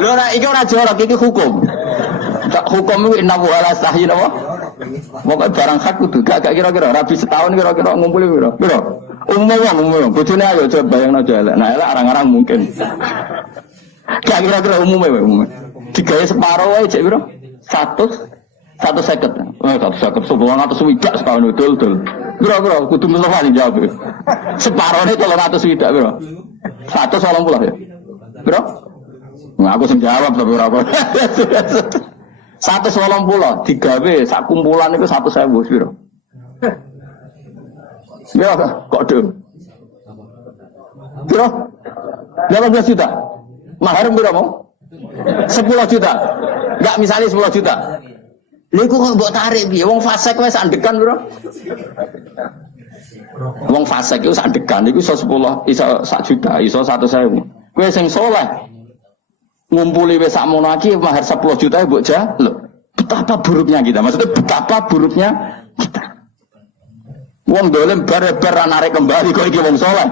Lho nek iki ora jorok iki hukum. Hukum iki inna wa la sahih apa? Pokoke barang hak kudu gak kira-kira rabi setahun kira-kira ngumpuli piro? Piro? Umum. Bojone ayo coba bayangno aja elek. Nah elek arang-arang mungkin. Gak kira-kira umum. Digawe separuh wae cek piro? 150. 150 sebulan atau swidak setahun dul. Piro kudu Mustafa sing jawab. Separuhne 300 swidak piro? 180 ya. Piro? Nah, aku sing jawab tapi ora apa. 180 digawe sak kumpulan iku 100.000 piro? Ya kok do. Piro? 18 juta. Mahar berapa mau? 10 juta. Enggak misalnya 10 juta. Lha iku kok mbok tarik piye? Wong fasik wis sandekan, Bro. Wong fasik iku sandekan iku iso 10, iso 1 juta, iso 100.000. Kowe sing saleh ngumpuli wis sakmono iki mahar 10 juta mbok jaluk. Betapa buruknya kita. Maksudnya betapa buruknya kita. Wong dolen bare-bare narik kembali kok iki wong saleh.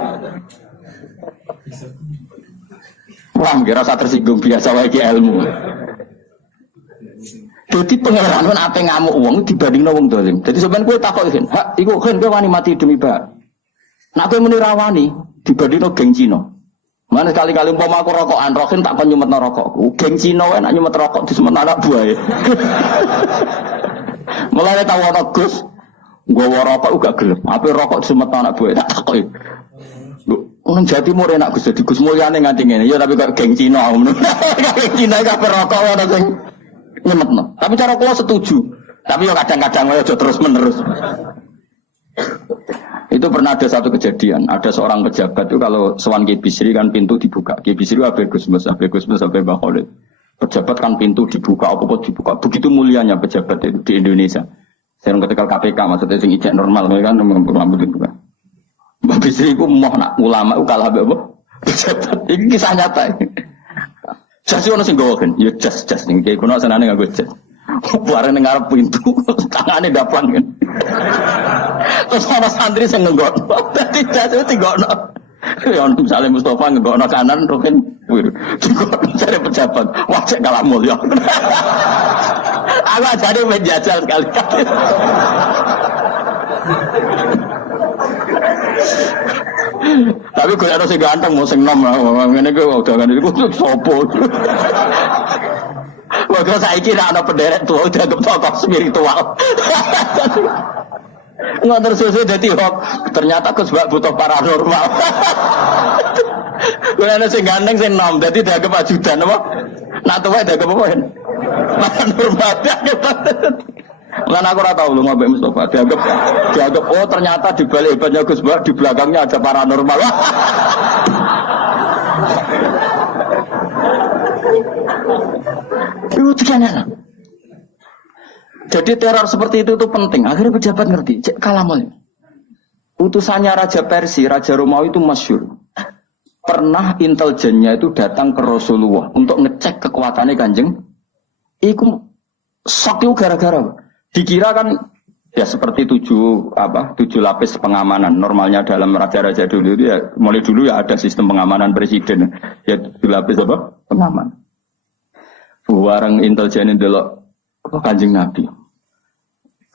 Wah, kira rasa tersinggung biasa wae iki ilmu. Jadi pangeran kan ape ngamuk wong dibandingno wong dolim. Jadi sampean kowe takok iki, "Hak, iku kan kowe wani mati demi bak." Nek kowe muni rawani dibandingno geng Cina. Mana sekali-kali umpama aku rokokan, rokin tak kon nyumetno rokokku. Geng Cina wae nek nyumet rokok disemet anak buahe. Mulane tau ana Gus, nggawa rokok uga gelem. Ape rokok disemet anak buahe tak takoki. Nang Jawa Timur enak Gus, dadi Gus mulyane nganti ngene. Ya tapi kok geng Cina ngono. Geng Cina kabeh rokok ana sing nyemetno. Tapi cara kula setuju. Tapi yo kadang-kadang aja terus-menerus. Itu pernah ada satu kejadian. Ada seorang pejabat itu kalau sowan Ki Bisri kan pintu dibuka. Ki Bisri abe Gusmus sampai Mbah Khalid. Pejabat kan pintu dibuka, apa dibuka. Begitu mulianya pejabat itu di Indonesia. Saya ketika KPK maksudnya sing ijek normal kan rambut itu kan. Mbak Bisri itu mau nak ulama itu kalah apa? Pejabat. Ini kisah nyata. Jas ono sing gowo kan. Ya jas ning kayak kuno senane nganggo jas. Bareng ning ngarep pintu, tangane daplang kan. Terus ana santri sing nggokno. Dadi jas itu nggokno. Ya misalnya Mustafa nggokno kanan roken wir. Nggokno cari pejabat. Wah cek kalah mulya. Aku ajare menjajal sekali-kali. Tapi gue ada sing ganteng mau sing nom ngene iki udah kan iku sopo. Maka saiki nek ana penderet tua udah tokoh spiritual. Nggak tersusun jadi hoax. Ternyata aku sebab butuh paranormal. Gue ada sing ganteng sing nom jadi dianggap ajudan apa? Nak tuwa dianggap apa? Paranormal. Lan aku ora tau lu ngombe Mustafa dianggap oh ternyata di balik hebatnya Gus Bak di belakangnya ada paranormal. Itu kan. Jadi teror seperti itu tuh penting. Akhirnya pejabat ngerti. Cek kalamul. Utusannya Raja Persia, Raja Romawi itu masyhur. Pernah intelijennya itu datang ke Rasulullah untuk ngecek kekuatannya Kanjeng. Iku sok itu gara-gara dikira kan ya seperti 7 lapis pengamanan. Normalnya dalam raja-raja dulu itu ya mulai dulu ya ada sistem pengamanan presiden. Ya 7 lapis apa? Pengaman. Bareng intelijen delok Kanjeng Nabi.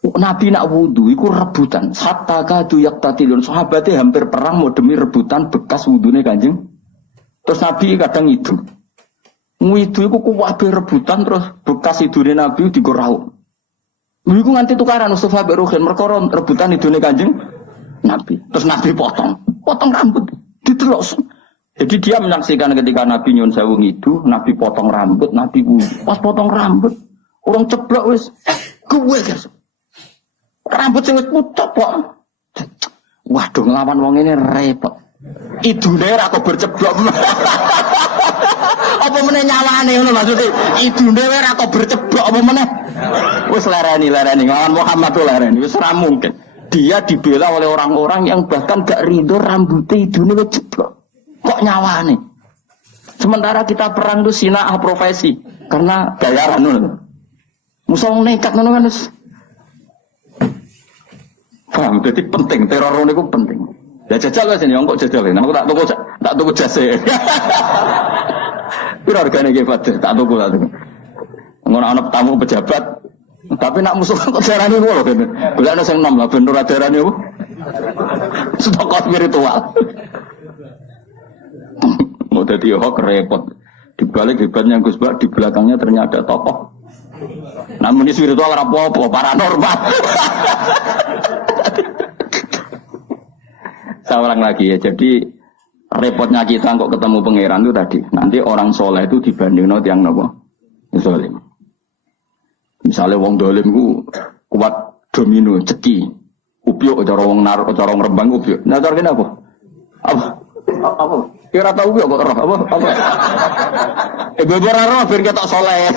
Nabi nak wudu iku rebutan. Hatta kadu yaqtatilun. Sahabatnya hampir perang mau demi rebutan bekas wudune Kanjeng. Terus Nabi kadang itu. Ngidu iku kuwabe rebutan terus bekas idune Nabi digorau. Iku nganti tukaran Mustafa mbek Ruhin perkara rebutan idune Kanjeng Nabi. Terus Nabi potong rambut, ditelok. Jadi dia menyaksikan ketika Nabi nyun sewu ngidu, Nabi potong rambut, Nabi pas potong rambut, orang ceblok wis kuwe guys. Rambut sing wis pucuk kok. Waduh nglawan wong ini repot. Idune ora kok berceblok. Apa meneh nyawane ngono maksudnya? Idune ora kok berceblok apa meneh? Wis lereni nglawan Muhammad tuh lereni wis ora mungkin. Dia dibela oleh orang-orang yang bahkan gak ridho rambutnya idune wis ceblok. Kok nyawane? Sementara kita perang tuh sinah profesi karena bayaran ngono. Musuh nekat ngono kan wis. Paham, jadi penting teror niku penting. Ya jajal wis ini kok jajal. Aku tak tuku jase. Piro hargane iki Fatir? Tak tuku. Ngono ana tamu pejabat. Tapi nak musuh kok darani ngono lho. Golekno sing nom lah ben ora darani apa. Stok spiritual. Mau dadi hoax repot. Di balik hebatnya Gus Bak, di belakangnya ternyata ada tokoh. Namun ini spiritual apa-apa, paranormal. Saya ulang lagi ya, jadi repotnya kita kok ketemu pangeran itu tadi. Nanti orang soleh itu dibanding yang nopo zolim. Misalnya wong dolim ku kuat domino, ceki, upiok, cara wong nar, cara wong rembang upiok. Nah cara apa? Apa? Apa? Kira tahu gak kok roh apa? Apa? Ibu roh biar kita soleh.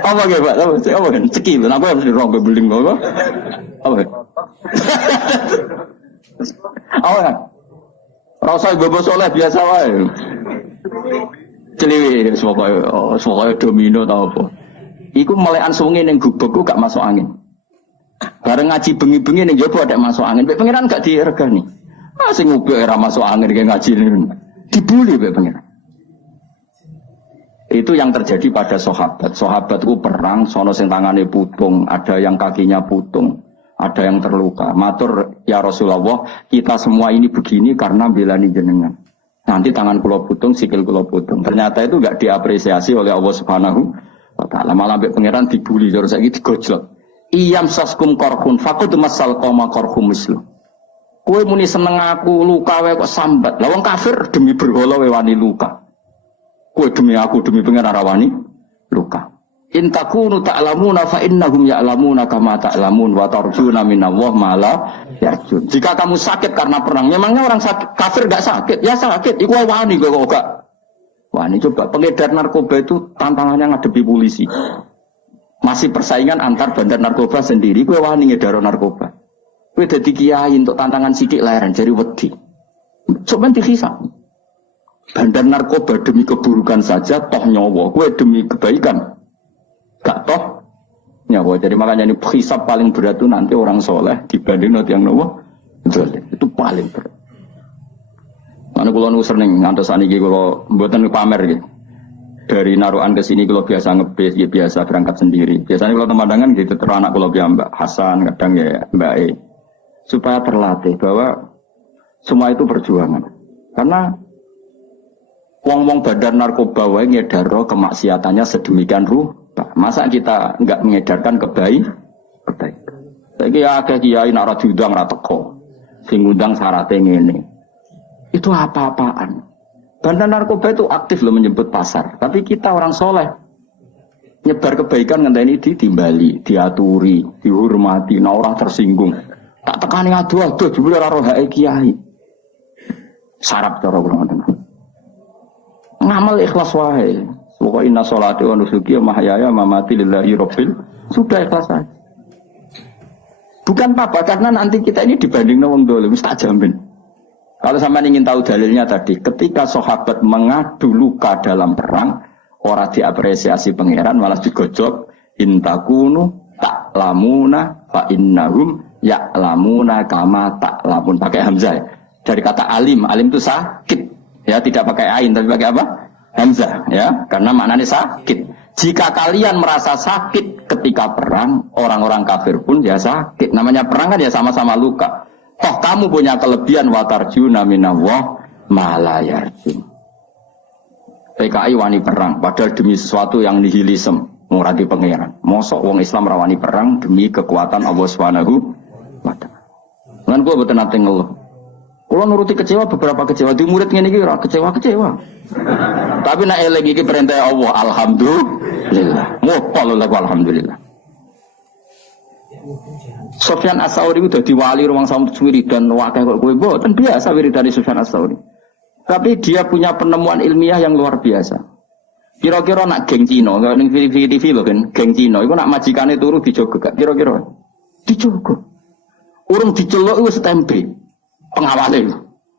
Apa gitu Pak? Apa? Ceki, aku harus di roh beling apa? Apa? Apa? Rasa ibu soleh biasa wae. Celiwi semoga domino tau apa. Iku melekan sungai ning gubekku gak masuk angin. Bareng ngaji bengi-bengi ning jopo ada masuk angin. Mek pangeran gak diregani. Ah sing ngubek ora masuk angin kayak ngaji ini. Dibuli mek pangeran. Itu yang terjadi pada sahabat. Sahabat itu perang, sono sing tangane putung, ada yang kakinya putung, ada yang terluka. Matur ya Rasulullah, kita semua ini begini karena belani jenengan. Nanti tangan kula putung, sikil kula putung. Ternyata itu enggak diapresiasi oleh Allah Subhanahu wa taala. Malah mbek pangeran dibuli terus saiki digojlok. Iyam saskum korhun faqad masal qoma korhum mislu. Kowe muni seneng aku luka wae kok sambat. Lah wong kafir demi berhala wae wani luka. Kowe demi aku demi pangeran rawani luka. In takunu ta'lamuna fa innahum ya'lamuna kama ta'lamun wa tarjuna minallah ma la yarjun. Jika kamu sakit karena perang, memangnya orang sakit, kafir enggak sakit? Ya sakit. Iku wani kok enggak. Wani coba pengedar narkoba itu tantangannya ngadepi polisi. Masih persaingan antar bandar narkoba sendiri, kowe wani ngedaro narkoba. Kowe dadi kiai untuk tantangan sithik leren jari wedi. Coba dihisab. Bandar narkoba demi keburukan saja toh nyawa, kowe demi kebaikan gak toh nyawa. Jadi makanya ini hisab paling berat itu nanti orang soleh dibanding nanti yang nawa itu paling berat. Mana kalau nusur nih ngantos aniki kalau buatan pamer gitu. Dari Naruan ke sini kalau biasa ngebes, ya biasa berangkat sendiri. Biasanya kalau temandangan gitu terus anak kalau Mbak Hasan kadang ya Mbak E. Supaya terlatih bahwa semua itu perjuangan. Karena wong-wong bandar narkoba wae ngedaro kemaksiatannya sedemikian rupa. Masa kita enggak mengedarkan kebaikan? Saiki akeh kiai nak ora diundang ora teko. Sing ngundang syaratnya ngene. Itu apa-apaan. Bandar narkoba itu aktif loh menyebut pasar. Tapi kita orang soleh nyebar kebaikan ngenteni ditimbali, diaturi, dihormati, nah orang tersinggung. Tak tekani adu-adu jebule ora roh hake kiai. Sarap cara kula ngoten. Ngamal ikhlas wae. Pokoknya inna sholati wa nusuki wa mahyaya wa mamati lillahi rabbil. Sudah ikhlas saja. Bukan apa-apa karena nanti kita ini dibanding wong dolim tak jamin. Kalau sampean ingin tahu dalilnya tadi, ketika sahabat mengadu luka dalam perang, orang diapresiasi pangeran malah digojok intakunu ta'lamuna fa innahum ya'lamuna kama ta'lamun pakai hamzah ya. Dari kata alim, alim itu sakit. Ya, tidak pakai ain tapi pakai apa? Hamzah ya, karena maknanya sakit. Jika kalian merasa sakit ketika perang, orang-orang kafir pun ya sakit. Namanya perang kan ya sama-sama luka. Toh kamu punya kelebihan watarjuna minallah ma la yarjun. PKI wani perang padahal demi sesuatu yang nihilisme, ngurati pangeran. Mosok wong Islam rawani perang demi kekuatan Allah Subhanahu wa taala. Lan kula boten nate ngeluh. Kalau nuruti kecewa beberapa kecewa di murid ngene iki ora kecewa. Tapi nek eling iki perintah Allah alhamdulillah. Muqallu alhamdulillah. Sufyan As-Tsauri udah diwali ruang samut wiridan wakil kok kowe mboten biasa wiridane Sufyan As-Tsauri. Tapi dia punya penemuan ilmiah yang luar biasa. Kira-kira nak geng Cina, ning TV lho kan, geng Cina iku nak majikane turu dijogo gak kira-kira. Dijogo. Urung diceluk wis tempe. Pengawale.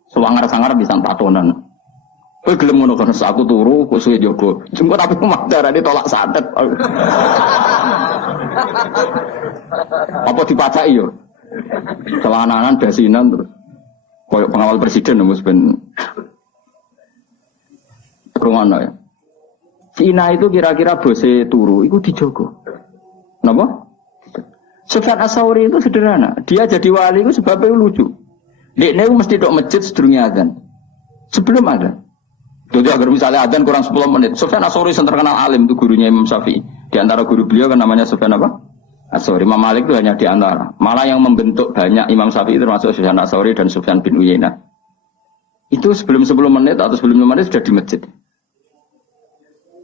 Sewangar-sangar bisa tatonan. Kowe gelem ngono kan aku turu kok suwe jogo. Jengko tapi madarane tolak santet. Apa dipacai yo? Celananan basinan terus. Koyok pengawal presiden mus ben rungono ya. Cina itu kira-kira bose turu iku dijogo. Napa? Sufyan As-Tsauri itu sederhana. Dia jadi wali itu sebabnya lucu. Dekne mesti tok masjid sedurunge adzan. Sebelum ada. Jadi agar misalnya adzan kurang 10 menit. Sufyan As-Tsauri yang terkenal alim itu gurunya Imam Syafi'i. Di antara guru beliau kan namanya Sufyan apa? As-Tsauri. Imam Malik itu hanya di antara. Malah yang membentuk banyak Imam Syafi'i termasuk Sufyan As-Tsauri dan Sufyan bin Uyainah. Itu sebelum 10 menit atau sebelum 5 menit sudah di masjid.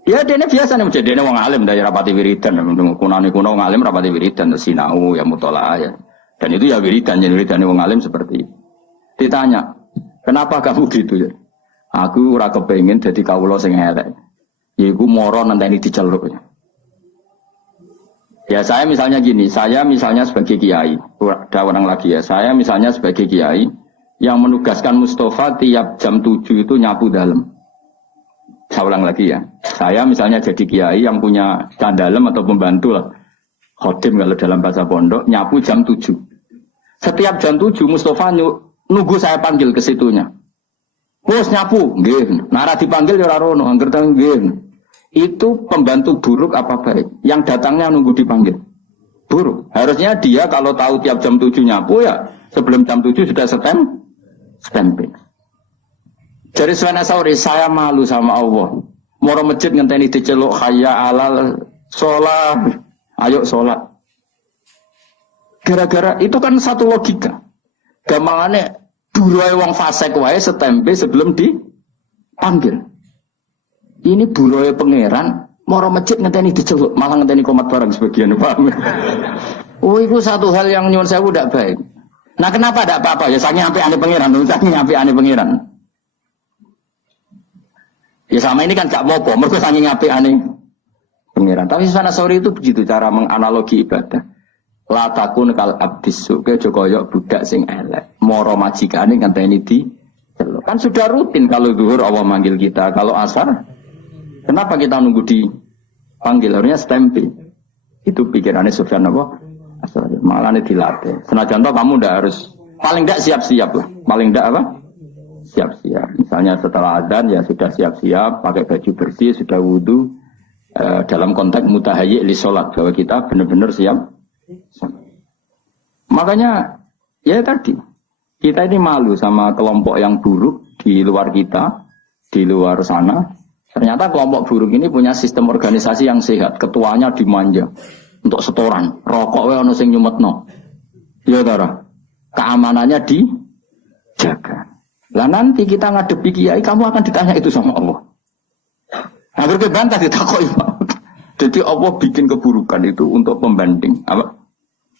Ya dene biasa nih masjid. Dene wong alim dari rapati wiridan. Kunani kuno wong alim rapati wiridan. Sinau ya mutola'ah ya. Dan itu ya wiridan. Jadi wiridan wong alim seperti itu. Ditanya, kenapa kamu gitu ya? Aku ora kepengin dadi kawula sing elek. Yaiku moro nenteni diceluk. Ya saya misalnya gini, saya misalnya sebagai kiai, ada orang lagi ya, saya misalnya sebagai kiai yang menugaskan Mustafa tiap jam 7 itu nyapu dalam. Saya ulang lagi ya, saya misalnya jadi kiai yang punya candalem atau pembantu lah, khodim kalau dalam bahasa pondok, nyapu jam 7. Setiap jam 7 Mustafa nunggu saya panggil ke situnya. Bos nyapu, nggih. Nara dipanggil ya ora rono, angger teng nggih. Itu pembantu buruk apa baik? Yang datangnya nunggu dipanggil. Buruk. Harusnya dia kalau tahu tiap jam 7 nyapu ya sebelum jam 7 sudah stempel. Jadi Sufyan Tsauri, saya malu sama Allah. Moro masjid ngenteni diceluk hayya alal sholat. Ayo sholat. Gara-gara itu kan satu logika. Gampangane buruhe wong fasik wae stempel sebelum dipanggil. Ini buruhe pangeran, moro masjid ngenteni diceluk, malah ngenteni komat barang sebagian, paham? Oh, itu satu hal yang nyuwun sewu ndak baik. Nah, kenapa ndak apa-apa? Ya saking apik-ane pangeran, saking apik-ane pangeran. Ya sama ini kan gak apa-apa, mergo saking apik-ane pangeran. Tapi Sufyan Tsauri itu begitu cara menganalogi ibadah. La takun kal abdis suke jokoyok budak sing elek. Moro majikane ngenteni diceluk. Kan sudah rutin kalau zuhur Allah manggil kita, kalau asar kenapa kita nunggu dipanggil? Harusnya stempel. Itu pikirannya Sufyan apa? Malah ini dilatih. Senajan toh kamu ndak harus, paling ndak siap-siap lah. Paling ndak apa? Siap-siap. Misalnya setelah adzan ya sudah siap-siap, pakai baju bersih, sudah wudu. Dalam konteks mutahayyi li sholat, bahwa kita benar-benar siap. Makanya ya tadi kita ini malu sama kelompok yang buruk di luar kita, di luar sana. Ternyata kelompok buruk ini punya sistem organisasi yang sehat. Ketuanya dimanja untuk setoran. Rokok wae ono sing nyumetno. Ya Tara. Keamanannya dijaga. Lah nanti kita ngadepi kiai, kamu akan ditanya itu sama Allah. Hampir kebantah ditakoki. Jadi Allah bikin keburukan itu untuk pembanding. Apa?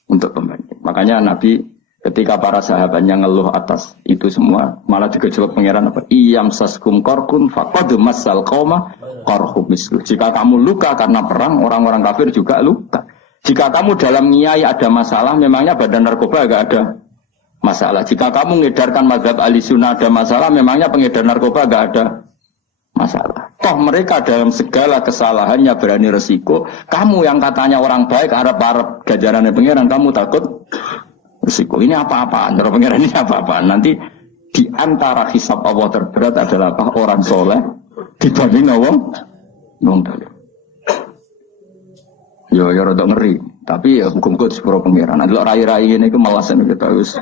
Untuk pembanding. Makanya Nabi ketika para sahabatnya ngeluh atas itu semua, malah digejolak pangeran apa? Iyam saskum korkun faqad masal qauma qarhum mislu. Jika kamu luka karena perang, orang-orang kafir juga luka. Jika kamu dalam ngiyai ada masalah, memangnya badan narkoba agak ada masalah. Jika kamu mengedarkan mazhab ahli sunnah ada masalah, memangnya pengedar narkoba agak ada masalah. Toh mereka dalam segala kesalahannya berani resiko. Kamu yang katanya orang baik, harap-harap gajarannya pangeran, kamu takut resiko. Ini apa-apaan? Cara pangeran ini apa-apaan? Nanti di antara hisab Allah terberat adalah apa? Orang soleh dibanding wong dalil. Yo rada ngeri. Tapi ya hukum kod sepuro pangeran. Ada rai-rai ini ke malasan kita wis.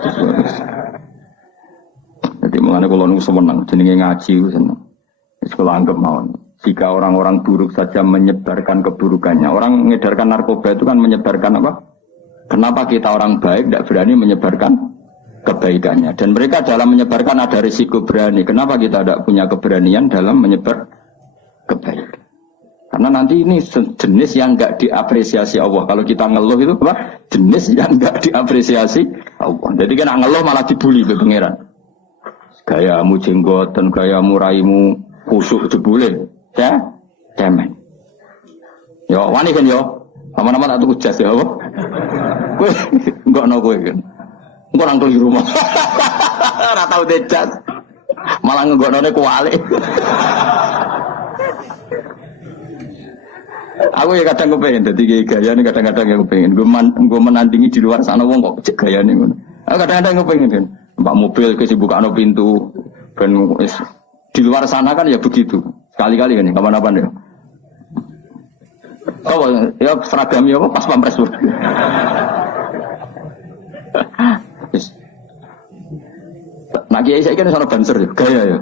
Jadi mengenai kalau nunggu semenang, jenenge ngaji seneng. Sekolah anggap mau. Jika orang-orang buruk saja menyebarkan keburukannya, orang mengedarkan narkoba itu kan menyebarkan apa? Kenapa kita orang baik tidak berani menyebarkan kebaikannya? Dan mereka dalam menyebarkan ada risiko berani. Kenapa kita tidak punya keberanian dalam menyebar kebaikan? Karena nanti ini jenis yang enggak diapresiasi Allah. Kalau kita ngeluh itu apa? Jenis yang enggak diapresiasi Allah. Jadi kan ngeluh malah dibully ke pangeran. Gayamu jenggotan, gayamu raimu kusuk jebule. Ya, cemen. Yo, wani kan yo. Lama-lama tak tuku jas ya, apa? Kowe enggak ono kowe kan. Engko nang di rumah. Ora tau dejas. Malah nggonone kualik. Aku ya kadang kepengen dadi gaya nih, kadang-kadang ya kepengen gue menandingi di luar sana wong kok cek gaya nih. Aku kadang-kadang kepengen kan. Mbak mobil kesibukan pintu ben di luar sana kan ya begitu. Sekali-kali kan kapan-kapan ya. Oh ya seragamnya apa pas pampres. Nah kiai saya kan sana banser ya, gaya ya.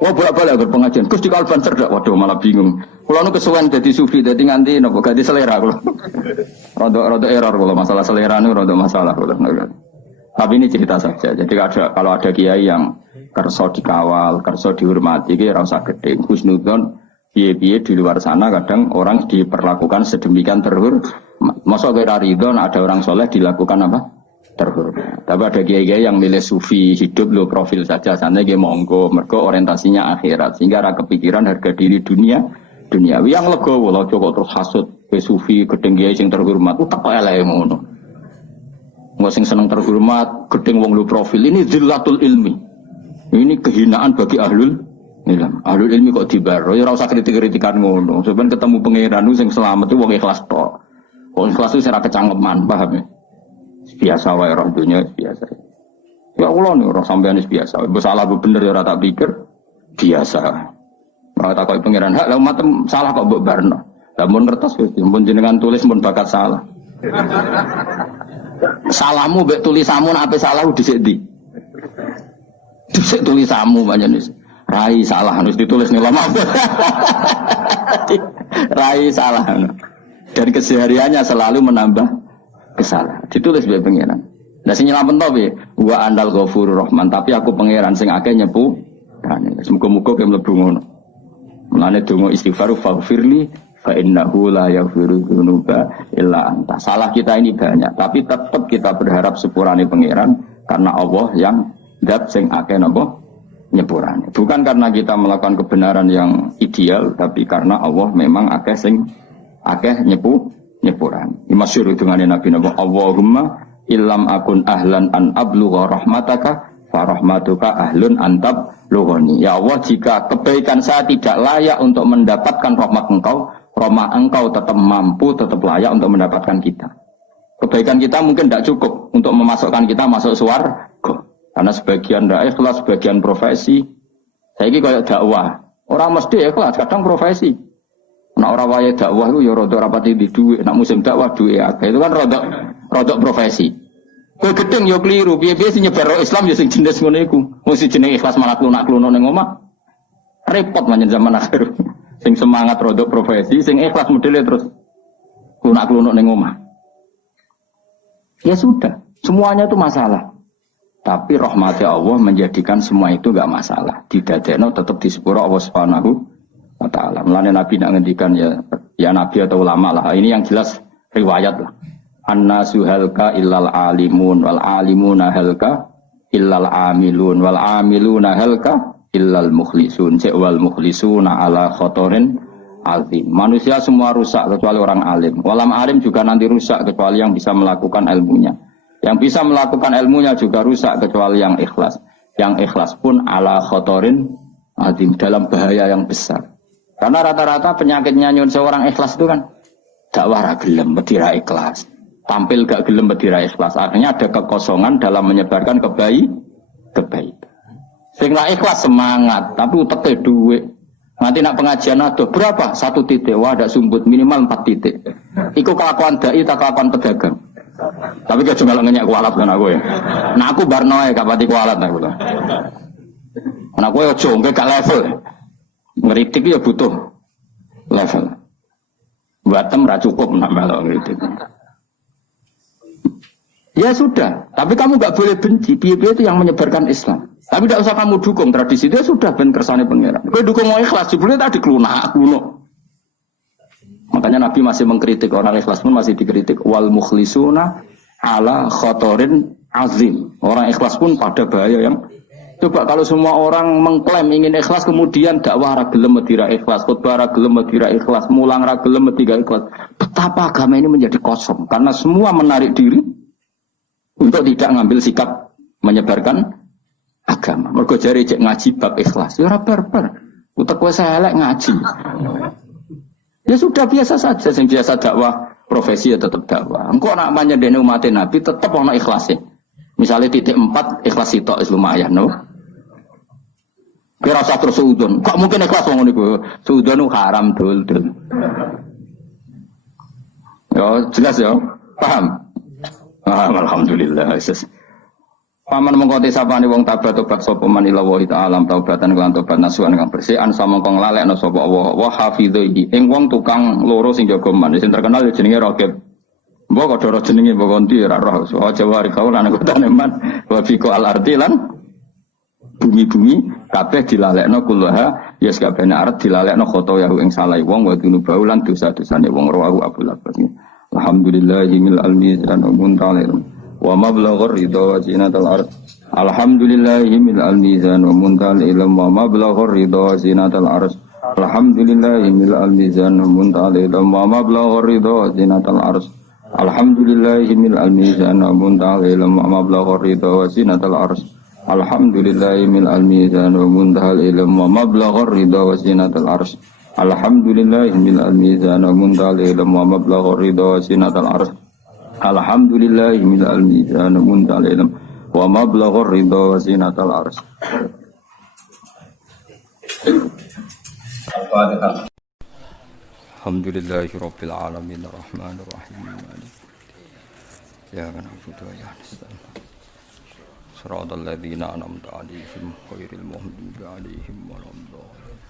Wah bolak-balik agar pengajian. Terus di banser dak, waduh malah bingung. Kalau nu kesuwen jadi sufi, jadi nganti nopo ganti selera kalau. Rodo error kalau masalah selera nu rodo masalah kalau. Tapi ini cerita saja. Jadi kalau ada kiai yang kerso dikawal, kerso dihormati, kira rasa gede. Husnudon, piye-piye di luar sana kadang orang diperlakukan sedemikian terhormat. Masa kira ridon ada orang soleh dilakukan apa? Terhormat. Tapi ada kiai-kiai yang milih sufi hidup low profil saja, sana dia monggo, mergo orientasinya akhirat, sehingga ada kepikiran harga diri duniawi yang legowo, lo cukup terus hasut, ke sufi, gedeng kiai sing terhormat, utak kok elek ngono. Nggak sing seneng terhormat, gedeng wong low profil, ini zillatul ilmi, ini kehinaan bagi ahlul ilmi kok dibaro, ya rasa kritik-kritikan ngono, sebenarnya ketemu pangeran sing selamat itu wong ikhlas tok, wong ikhlas itu secara kecangkeman, paham ya? Biasa wae orang dunia biasa. Ya Allah nih orang sampean biasa. Bersalah bener ya ora tak pikir biasa. Ora tak kok pangeran hak lha umat salah kok mbok barno. Lah mun ngertos Gusti, mun jenengan tulis mun bakat salah. Salahmu mbek tulisanmu nek ape salah dhisik ndi? Dhisik tulisanmu panjenengan. Rai salah harus ditulis nih lama. Rai salah. Dan kesehariannya selalu menambah kesalahan. Ditulis bae pangeran. Lah sing nyelametno piye? Wa andal ghafurur rahman, tapi aku pangeran sing akeh nyepu. Semoga-moga ke mlebu ngono. Mulane donga istighfar faghfirli fa innahu la yaghfiru dzunuba illa anta. Salah kita ini banyak, tapi tetap kita berharap sepurane pangeran karena Allah yang zat sing akeh napa nyepurane. Bukan karena kita melakukan kebenaran yang ideal, tapi karena Allah memang akeh sing akeh nyepuran. Masyhur dengan Nabi Allahumma illam akun ahlan an ablugha rahmataka fa rahmatuka ahlun antab lughani. Ya Allah, jika kebaikan saya tidak layak untuk mendapatkan rahmat engkau tetap mampu, tetap layak untuk mendapatkan kita. Kebaikan kita mungkin tidak cukup untuk memasukkan kita masuk surga. Karena sebagian tidak ikhlas, sebagian profesi. Saya ini kayak dakwah. Orang mesti ikhlas, kadang profesi. Nah orang waya dakwah itu ya rodok rapati di duit, nak musim dakwah duit akeh itu kan rodok profesi. Kowe gedeng ya keliru, piye-piye sing nyebar Islam ya sing jenis ngono iku. Mesti jeneng ikhlas malah klunak-kluno ning omah. Repot manjen zaman akhir. Sing semangat rodok profesi, sing ikhlas modele terus klunak-kluno ning omah. Ya sudah, semuanya itu masalah. Tapi rahmatnya Allah menjadikan semua itu enggak masalah. Didadekno tetap di sepuro Allah Subhanahu wa ta'ala. Mulane Nabi nak ngendikan ya Nabi atau ulama lah. Ini yang jelas riwayat lah. An-nasu halka illal alimun wal alimuna halka illal amilun wal amiluna halka illal mukhlisun. Wal mukhlisuna ala khotorin azim. Manusia semua rusak kecuali orang alim. Walam alim juga nanti rusak kecuali yang bisa melakukan ilmunya. Yang bisa melakukan ilmunya juga rusak kecuali yang ikhlas. Yang ikhlas pun ala khotorin azim, dalam bahaya yang besar. Karena rata-rata penyakitnya nyun seorang ikhlas itu kan dakwah ra gelem bedira ikhlas. Tampil gak gelem bedira ikhlas. Akhirnya ada kekosongan dalam menyebarkan kebaikan. Sing la ikhlas semangat, tapi uteke duit. Nanti nak pengajian ada berapa? 1 titik. Wah, ada sumbut minimal 4 titik. Iku kelakuan dai tak kelakuan pedagang. Tapi gak cuma ngenyek kualat kan aku ya. Nah aku barno ya gak pati kualat aku lah. Nah aku ya jongke gak level. Ngeritik ya butuh level. Batem ra cukup nak melok ngeritik. Ya sudah, tapi kamu gak boleh benci. Piye-piye itu yang menyebarkan Islam. Tapi tidak usah kamu dukung tradisi itu, ya sudah ben kersane pangeran. Kowe dukung mau ikhlas, jebule tadi klunak kuno. Makanya Nabi masih mengkritik orang ikhlas pun masih dikritik wal mukhlisuna ala khotorin azim. Orang ikhlas pun pada bahaya yang coba kalau semua orang mengklaim ingin ikhlas kemudian dakwah ra gelem medira ikhlas, khutbah ra gelem medira ikhlas, mulang ra gelem medira ikhlas. Betapa agama ini menjadi kosong karena semua menarik diri untuk tidak ngambil sikap menyebarkan agama. Mergo jare cek ngaji bab ikhlas. Ya ora barbar. Utek kowe elek ngaji. Ya sudah biasa saja, yang biasa dakwah profesi ya tetap dakwah. Engkau nak menyedeni umat Nabi tetap ono ikhlasnya. Misalnya titik 4 ikhlas itu lumayan, no. Kira usah terus suudon. Kok mungkin ikhlas wong niku? Suudon haram dul. Yo jelas yo, paham? Alhamdulillah. Paman mengkoti sapane wong tobat sapa man ila wa ta'ala taubatan kelan tobat nasuhan kang bersih an samangka nglalekno sapa Allah wa hafidhi ing wong tukang loro sing jaga man sing terkenal ya jenenge Raqib. Mbok kok ora jenenge mbok konti ora roh Jawa rikau lan kotane man wa fiqo al artilan bumi-bumi kabeh dilalekno kullaha ya sakabehane arep dilalekno khoto yahu ing salah wong wa dunubau lan dosa-dosane wong rawu Abu Labbas. Alhamdulillahil almi lan muntalir wa mablaghur ridha wa zinatal arsh. Alhamdulillahi mil'al mizan wa muntal ilm wa mablaghur ridha wa zinatal arsh. Alhamdulillahi mil'al mizan wa muntal ilm wa mablaghur ridha wa zinatal arsh. Alhamdulillahi mil'al mizan wa muntal ilm wa mablaghur ridha wa zinatal arsh. Alhamdulillahi mil'al mizan wa muntal ilm wa mablaghur ridha wa zinatal arsh. Alhamdulillahi mil'al mizan wa muntal ilm wa mablaghur ridha wa zinatal arsh. Alhamdulillahi mil'al mizan wa muntal ilm wa mablaghur ridha wa zinatal arsh. Alhamdulillahi rabbil alamin arrahmanir rahim maliki iyyaka na'budu wa iyyaka nasta'in shiratal ladzina an'amta 'alaihim ghairil maghdubi 'alaihim waladdallin